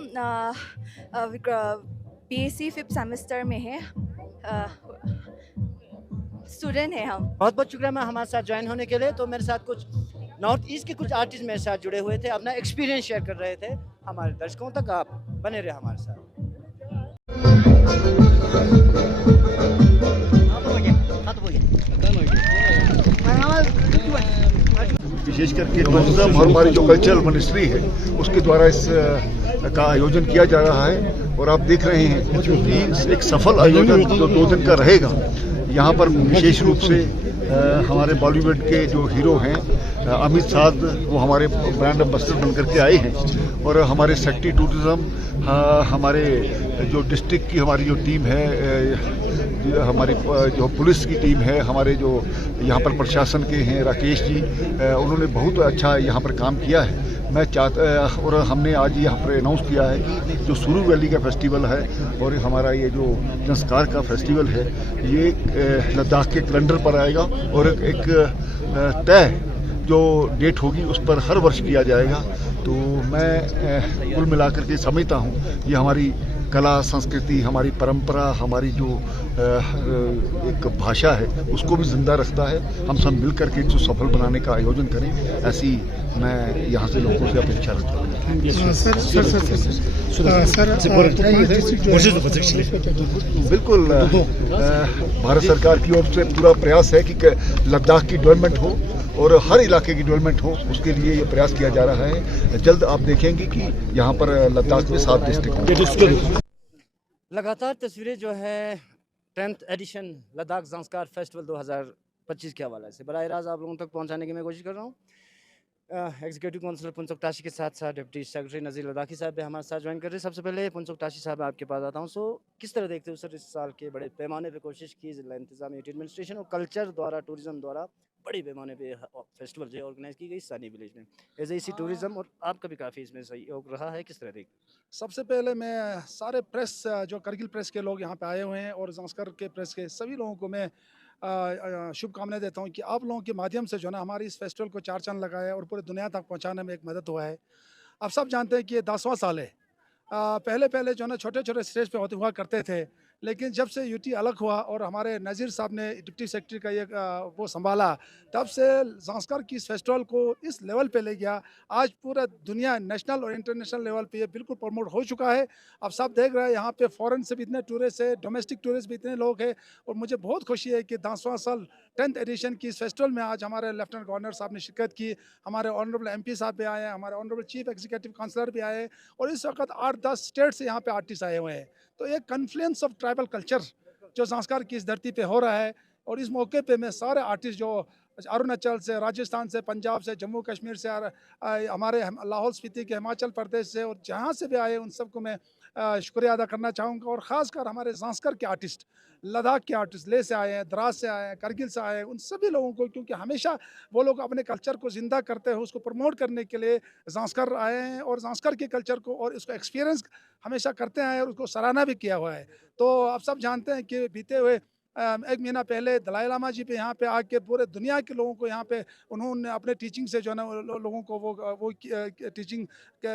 BSc 5th सेमेस्टर में हैं, स्टूडेंट हैं हम। बहुत बहुत शुक्रिया मैम हमारे साथ ज्वाइन होने के लिए। तो मेरे साथ कुछ नॉर्थ ईस्ट के कुछ आर्टिस्ट मेरे साथ जुड़े हुए थे, अपना एक्सपीरियंस शेयर कर रहे थे हमारे दर्शकों तक। आप बने रहे हमारे साथ। विशेष करके टूरिज्म और हमारी जो कल्चरल मिनिस्ट्री है उसके द्वारा इस का आयोजन किया जा रहा है और आप देख रहे हैं कि एक सफल आयोजन जो 2 दिन का रहेगा। यहाँ पर विशेष रूप से हमारे बॉलीवुड के जो हीरो हैं अमित साध, वो हमारे ब्रांड एम्बेसडर बन करके आए हैं और हमारे सेक्रेटरी टूरिज्म, हमारे जो डिस्ट्रिक्ट की हमारी जो टीम है, हमारी जो पुलिस की टीम है, हमारे जो यहाँ पर प्रशासन के हैं राकेश जी, उन्होंने बहुत अच्छा यहाँ पर काम किया है। मैं चाहता और हमने आज यहाँ पर अनाउंस किया है कि जो सुरू वैली का फेस्टिवल है और हमारा ये जो ज़ांस्कार का फेस्टिवल है ये लद्दाख के कैलेंडर पर आएगा और एक तय जो डेट होगी उस पर हर वर्ष किया जाएगा। तो मैं कुल मिलाकर के समझता हूँ ये हमारी कला संस्कृति, हमारी परंपरा, हमारी जो एक भाषा है उसको भी जिंदा रखता है। हम सब मिल करके जो सफल बनाने का आयोजन करें, ऐसी मैं यहाँ से लोगों से अपेक्षा रखता हूँ। बिल्कुल, भारत सरकार की ओर से पूरा प्रयास है कि लद्दाख की डेवलपमेंट हो और हर इलाके की डेवलपमेंट हो, उसके लिए ये प्रयास किया जा रहा है। जल्द आप देखेंगे कि यहाँ पर लद्दाख में 7 डिस्ट्रिक्ट। लगातार तस्वीरें जो है 10th addition Ladakh Zanskar festival 2025 के हवाले से बराह रास्त आप लोगों तक पहुंचाने की मैं कोशिश कर रहा हूं। एग्जीक्यूटिव काउंसिलर पुंसुक ताशी के साथ साथ डिप्टी सेक्रेटरी नज़ीर लद्दाखी साहब भी हमारे साथ ज्वाइन कर रहे हैं। सबसे पहले पुंसुक ताशी साहब आपके पास आता हूँ। सो किस तरह देखते हो सर इस साल के बड़े पैमाने पर कोशिश की ज़िला इंतज़ामी एडमिनिस्ट्रेशन और कल्चर द्वारा टूरिज्म द्वारा बड़ी पैमाने पे फेस्टिवल जो है ऑर्गेनाइज की गई सानी विलेज में, एज ए टूरिज्म और आपका भी काफ़ी इसमें सहयोग रहा है, किस तरह देख? सबसे पहले मैं सारे प्रेस जो करगिल प्रेस के लोग यहाँ पे आए हुए हैं और ज़ांस्कार के प्रेस के सभी लोगों को मैं शुभकामनाएं देता हूँ कि आप लोगों के माध्यम से जो है ना हमारी इस फेस्टिवल को 4 चांद लगाया और पूरे दुनिया तक पहुँचाने में एक मदद हुआ है। आप सब जानते हैं कि ये 10वां साल है। पहले जो है ना छोटे छोटे स्टेज पे हुआ करते थे, लेकिन जब से यूटी अलग हुआ और हमारे नज़ीर साहब ने डिप्टी सेक्रेटरी का ये वो संभाला, तब से ज़ांस्कर की इस फेस्टिवल को इस लेवल पे ले गया। आज पूरा दुनिया नेशनल और इंटरनेशनल लेवल पे ये बिल्कुल प्रमोट हो चुका है। अब सब देख रहे हैं यहाँ पे फॉरेन से भी इतने टूरिस्ट है, डोमेस्टिक टूरिस्ट भी इतने लोग हैं और मुझे बहुत खुशी है कि 10वां साल 10th एडिशन की इस फेस्टिवल में आज हमारे लेफ्टिनेंट गवर्नर साहब ने शिरकत की, हमारे ऑनरेबल एमपी साहब भी आए हैं, हमारे ऑनरेबल चीफ एग्जीक्यूटिव काउंसलर भी आए हैं और इस वक्त 8-10 स्टेट से यहाँ पे आर्टिस्ट आए हुए हैं। तो एक कन्फ्लुएंस ऑफ ट्राइबल कल्चर जो ज़ांस्कर की इस धरती पे हो रहा है और इस मौके पे मैं सारे आर्टिस्ट जो अरुणाचल से, राजस्थान से, पंजाब से, जम्मू कश्मीर से, हमारे लाहौल स्पीति के, हिमाचल प्रदेश से और जहाँ से भी आए उन सबको मैं शुक्रिया अदा करना चाहूँगा। और ख़ासकर हमारे ज़ांस्कर के आर्टिस्ट, लद्दाख के आर्टिस्ट, लेह से आए हैं, द्रास से आए हैं, करगिल से आए हैं, उन सभी लोगों को, क्योंकि हमेशा वो लोग अपने कल्चर को ज़िंदा करते हैं, उसको प्रमोट करने के लिए ज़ांस्कर आए हैं और ज़ांस्कर के कल्चर को और उसको एक्सपीरियंस हमेशा करते हैं और उसको सराहना भी किया हुआ है। तो आप सब जानते हैं कि बीते हुए 1 महीना पहले दलाई लामा जी पे यहाँ पे आके पूरे दुनिया के लोगों को यहाँ पे उन्होंने अपने टीचिंग से जो है ना लोगों को वो टीचिंग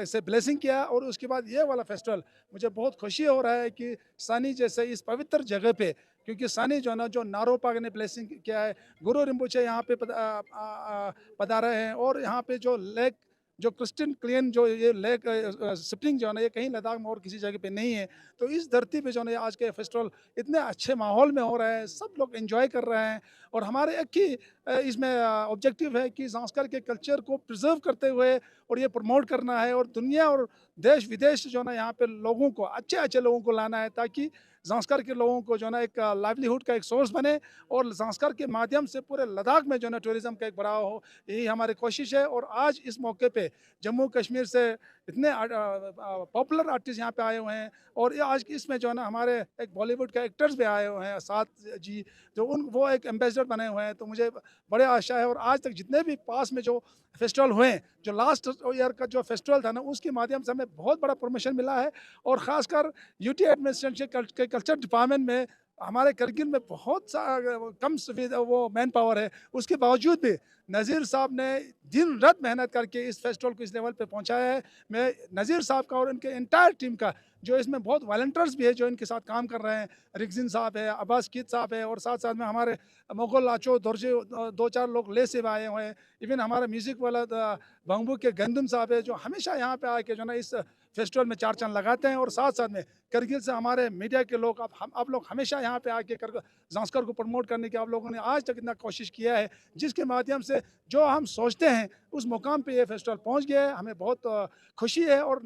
से ब्लेसिंग किया और उसके बाद ये वाला फेस्टिवल मुझे बहुत खुशी हो रहा है कि सानी जैसे इस पवित्र जगह पे, क्योंकि सानी जो है ना जो नारोपा ने ब्लेसिंग किया है, गुरु रिम्पोचे यहाँ पे पधारे हैं और यहाँ पे जो लेक जो क्रिस्टन क्लियन जो ये लेक स्प्रिंग जो है ना ये कहीं लद्दाख में और किसी जगह पे नहीं है। तो इस धरती पे जो है आज के फेस्टिवल इतने अच्छे माहौल में हो रहा है, सब लोग एंजॉय कर रहे हैं और हमारे एक ही इसमें ऑब्जेक्टिव है कि ज़ांस्कर के कल्चर को प्रिजर्व करते हुए और ये प्रमोट करना है और दुनिया और देश विदेश जो है ना यहाँ पे लोगों को अच्छे लोगों को लाना है ताकि ज़ांस्कर के लोगों को जो है ना एक लाइवलीहुड का एक सोर्स बने और ज़ांस्कर के माध्यम से पूरे लद्दाख में जो है ना टूरिज़्म का एक बढ़ावा हो, यही हमारी कोशिश है। और आज इस मौके पे जम्मू कश्मीर से इतने पॉपुलर आर्टिस्ट यहाँ पे आए हुए हैं और ये आज इसमें जो है ना हमारे एक बॉलीवुड के एक्टर्स भी आए हुए हैं, साथ जी जो वो एक एम्बेसडर बने हुए हैं। तो मुझे बड़े आशा है और आज तक जितने भी पास में जो फेस्टिवल हुए, जो लास्ट ईयर का जो फेस्टिवल था ना उसके माध्यम से हमें बहुत बड़ा प्रमोशन मिला है और ख़ासकर यूटी एडमिनिस्ट्रेशन के कल्चर डिपार्टमेंट में हमारे करगिल में बहुत कम सुविधा वो मैन पावर है, उसके बावजूद भी नज़ीर साहब ने दिन रात मेहनत करके इस फेस्टिवल को इस लेवल पे पहुंचाया है। मैं नज़ीर साहब का और इनके एंटायर टीम का, जो इसमें बहुत वॉलंटियर्स भी है जो इनके साथ काम कर रहे हैं, रिगजिन साहब है, अब्बास कीद साहब है और साथ साथ में हमारे मुगल आचो दर्जे 2-4 लोग ले से आए हुए हैं। इवन हमारा म्यूज़िक वाला बंगबू के गंदम साहब है जो हमेशा यहाँ पे आके जो ना इस फेस्टिवल में 4 चांद लगाते हैं और साथ साथ में करगिल से हमारे मीडिया के लोग, आप लोग हमेशा यहाँ पे आके ज़ांस्कर को प्रमोट करने की आप लोगों ने आज तक इतना कोशिश किया है, जिसके माध्यम से जो हम सोचते हैं उस मुकाम पे ये फेस्टिवल पहुँच गया है। हमें बहुत खुशी है और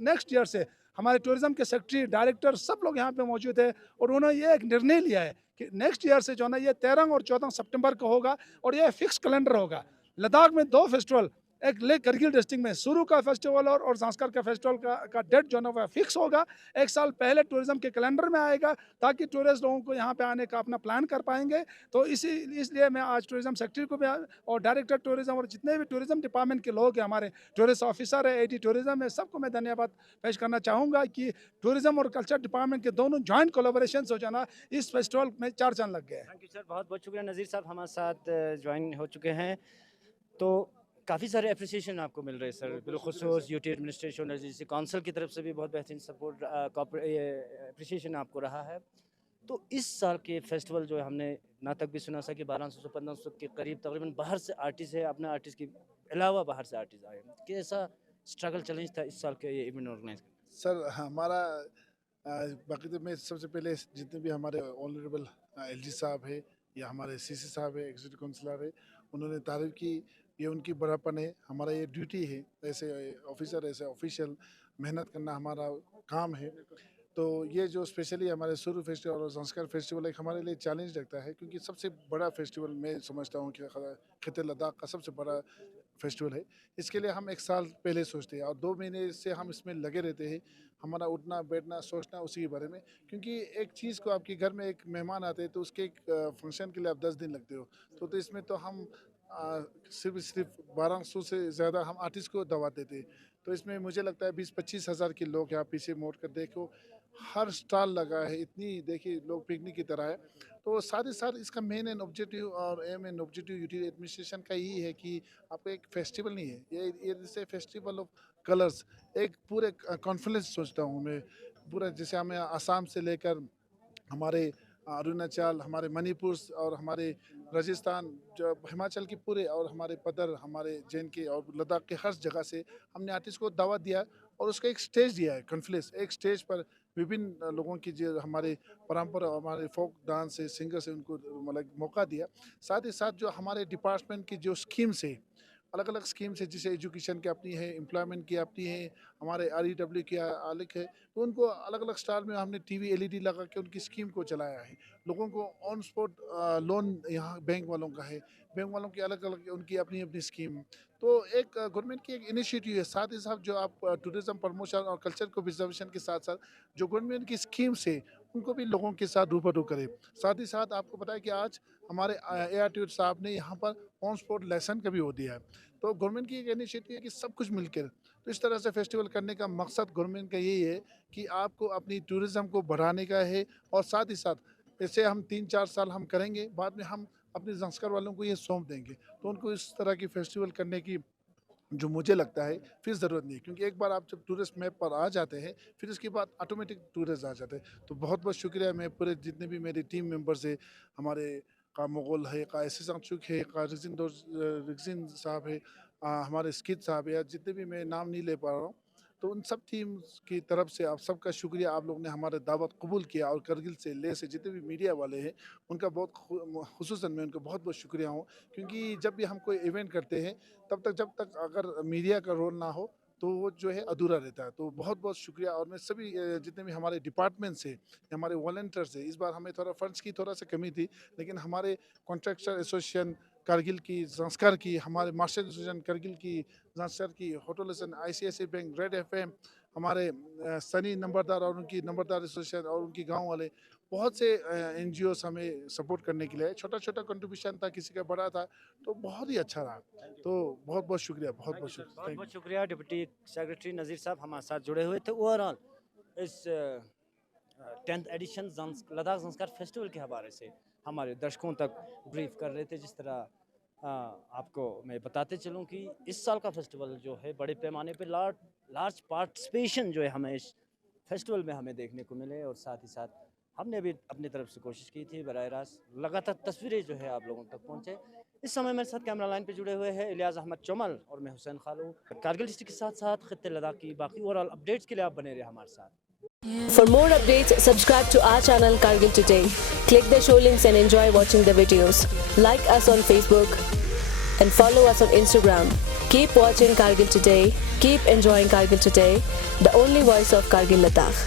नेक्स्ट ईयर से हमारे टूरिज़्म के सेक्रेटरी, डायरेक्टर सब लोग यहाँ पे मौजूद है और उन्होंने ये एक निर्णय लिया है कि नेक्स्ट ईयर से जो ना ये 13 और 14 सितंबर को होगा और ये फिक्स कैलेंडर होगा। लद्दाख में 2 फेस्टिवल, एक लेह करगिल डिस्ट्रिक्ट में सुरू का फेस्टिवल और ज़ांस्कर का फेस्टिवल का डेट जो है वह फिक्स होगा। 1 साल पहले टूरिज़्म के कैलेंडर में आएगा ताकि टूरिस्ट लोगों को यहाँ पे आने का अपना प्लान कर पाएंगे। तो इसलिए मैं आज टूरिज़्म सेक्रेटरी को भी और डायरेक्टर टूरिज़्म और जितने भी टूरिज़्म डिपार्टमेंट के लोग हैं, हमारे टूरिस्ट ऑफिसर है, AD टूरिज़्म है, सबको मैं धन्यवाद पेश करना चाहूँगा कि टूरिज़्म और कल्चर डिपार्टमेंट के दोनों जॉइंट कोलैबोरेशन हो जाना इस फेस्टिवल में 4 चांद लग गए। थैंक यू सर, बहुत बहुत शुक्रिया। नज़ीर साहब हमारे साथ ज्वाइन हो चुके हैं। तो काफ़ी सारे अप्रिसिएशन आपको मिल रहे हैं सर, बिलखुसूस यूटी एडमिनिस्ट्रेशन रेजिडेंसी काउंसिल की तरफ से भी बहुत बेहतरीन सपोर्ट अप्रिसिएशन आपको रहा है। तो इस साल के फेस्टिवल जो हमने ना तक भी सुना था कि 1200 से 1500 के करीब तकरीबन बाहर से आर्टिस्ट है, अपने आर्टिस्ट के अलावा बाहर से आर्टिस्ट आए, कैसा स्ट्रगल चैलेंज था इस साल के ये इवेंट ऑर्गेनाइज करना? सर हमारा बाकी तो मैं सबसे पहले जितने भी हमारे ऑनरेबल LG साहब है या हमारे CC साहब है, एग्जीक्यूटिव काउंसलर है, उन्होंने तारीफ की। ये उनकी बड़ापन है, हमारा ये ड्यूटी है, ऐसे ऑफिसर ऐसे ऑफिशियल मेहनत करना हमारा काम है। तो ये जो स्पेशली हमारे सुरू फेस्टिवल और ज़ांस्कर फेस्टिवल एक हमारे लिए चैलेंज रखता है, क्योंकि सबसे बड़ा फेस्टिवल मैं समझता हूँ कि खिते लद्दाख का सबसे बड़ा फेस्टिवल है। इसके लिए हम 1 साल पहले सोचते हैं और 2 महीने से हम इसमें लगे रहते हैं, हमारा उठना बैठना सोचना उसी के बारे में। क्योंकि एक चीज़ को आपके घर में एक मेहमान आते हैं तो उसके एक फंक्शन के लिए आप 10 दिन लगते हो, तो इसमें तो हम सिर्फ 1200 से ज़्यादा हम आर्टिस्ट को दवा देते। तो इसमें मुझे लगता है 20-25 हज़ार के लोग यहाँ पीछे मोड़ कर देखो, हर स्टॉल लगा है, इतनी देखिए लोग पिकनिक की तरह है। तो साथ ही साथ इसका मेन एंड ऑब्जेक्टिव और aim and objective UT administration का यही है कि आपका एक फेस्टिवल नहीं है, ये जैसे फेस्टिवल ऑफ कलर्स, एक पूरे कॉन्फ्रेंस सोचता हूँ मैं पूरा, जैसे हमें आसाम से लेकर हमारे अरुणाचल, हमारे मणिपुर और हमारे राजस्थान, जो हिमाचल की पूरे और हमारे पदर, हमारे JNK और लद्दाख के हर जगह से हमने आर्टिस्ट को दावत दिया और उसका एक स्टेज दिया है, कॉन्फ्रेंस, एक स्टेज पर विभिन्न लोगों की जो हमारे परंपरा, हमारे फोक डांस से सिंगर से उनको मतलब मौका दिया। साथ ही साथ जो हमारे डिपार्टमेंट की जो स्कीम्स है, अलग अलग स्कीम्स है, जैसे एजुकेशन की अपनी है, एम्प्लॉयमेंट की अपनी है, हमारे REW की अलग है, तो उनको अलग अलग स्टाइल में हमने TV LED लगा के उनकी स्कीम को चलाया है। लोगों को ऑन स्पॉट लोन यहाँ बैंक वालों का है, बैंक वालों की अलग अलग उनकी अपनी अपनी स्कीम। तो एक गवर्नमेंट की एक इनिशिएटिव है। साथ ही साथ जो आप टूरिज्म प्रमोशन और कल्चर को प्रिजर्वेशन के साथ साथ जो गवर्नमेंट की स्कीम्स है उनको भी लोगों के साथ रूबरू करें। साथ ही साथ आपको पता है कि आज हमारे ARTO साहब ने यहाँ पर ऑन स्पॉट लेसन का भी हो दिया है। तो गवर्नमेंट की एक इनिशिएटिव है कि सब कुछ मिलकर, तो इस तरह से फेस्टिवल करने का मकसद गवर्नमेंट का यही है कि आपको अपनी टूरिज़्म को बढ़ाने का है। और साथ ही साथ ऐसे हम 3-4 साल हम करेंगे, बाद में हम अपने ज़ंस्कार वालों को ये सौंप देंगे, तो उनको इस तरह की फेस्टिवल करने की जो मुझे लगता है फिर ज़रूरत नहीं है, क्योंकि एक बार आप जब टूरिस्ट मैप पर आ जाते हैं फिर उसके बाद ऑटोमेटिक टूरिस्ट आ जाते हैं। तो बहुत बहुत शुक्रिया, मैं पूरे जितने भी मेरे टीम मेंबर्स है, हमारे का मुगल है, का एस है, का रिक्सिन साहब है, हमारे स्किद साहब है, या जितने भी मैं नाम नहीं ले पा रहा हूँ, तो उन सब टीम की तरफ से आप सबका शुक्रिया। आप लोग ने हमारे दावत कबूल किया और करगिल से ले से जितने भी मीडिया वाले हैं उनका बहुत खुसूसन मैं उनको बहुत बहुत शुक्रिया हूँ, क्योंकि जब भी हम कोई इवेंट करते हैं तब तक जब तक अगर मीडिया का रोल ना हो तो वो जो है अधूरा रहता है। तो बहुत बहुत शुक्रिया। और मैं सभी जितने भी हमारे डिपार्टमेंट्स हैं, हमारे वॉलंटियर्स हैं, इस बार हमें थोड़ा फंड्स की थोड़ा सा कमी थी, लेकिन हमारे कॉन्ट्रैक्टर एसोसिएशन कारगिल की, संस्कार की, हमारे मार्शल एसोसिएशन कारगिल की, संस्कार की, hotel ICICI bank, red FM, हमारे सनी नंबरदार और उनकी नंबरदार एसोसिएशन और उनकी गांव वाले, बहुत से NGOs हमें सपोर्ट करने के लिए, छोटा छोटा कंट्रीब्यूशन था, किसी का बड़ा था, तो बहुत ही अच्छा रहा। तो बहुत बहुत शुक्रिया, बहुत बहुत शुक्रिया। डिप्टी सेक्रेटरी नज़ीर साहब हमारे साथ जुड़े हुए थे। ओवरऑल इस 10th addition Ladakh Zanskar festival के हवाले से हमारे दर्शकों तक ब्रीफ कर रहे थे। जिस तरह आपको मैं बताते चलूं कि इस साल का फेस्टिवल जो है बड़े पैमाने पे लार्ज पार्टिसिपेशन जो है हमें इस फेस्टिवल में हमें देखने को मिले, और साथ ही साथ हमने भी अपनी तरफ से कोशिश की थी बराह रास्त लगातार तस्वीरें जो है आप लोगों तक पहुँचे। इस समय मेरे साथ कैमरा लाइन पे जुड़े हुए हैं इलियास अहमद चमल और मैं हुसैन खालू। कारगिल डिस्ट्रिक्ट के साथ साथ खित्ते लद्दाख की बाकी ओवरऑल अपडेट्स के लिए आप बने रहे हमारे साथ। For more updates, subscribe to our channel Kargil Today. Click the show links and enjoy watching the videos. Like us on Facebook and follow us on Instagram. Keep watching Kargil Today. Keep enjoying Kargil Today, the only voice of Kargil Ladakh.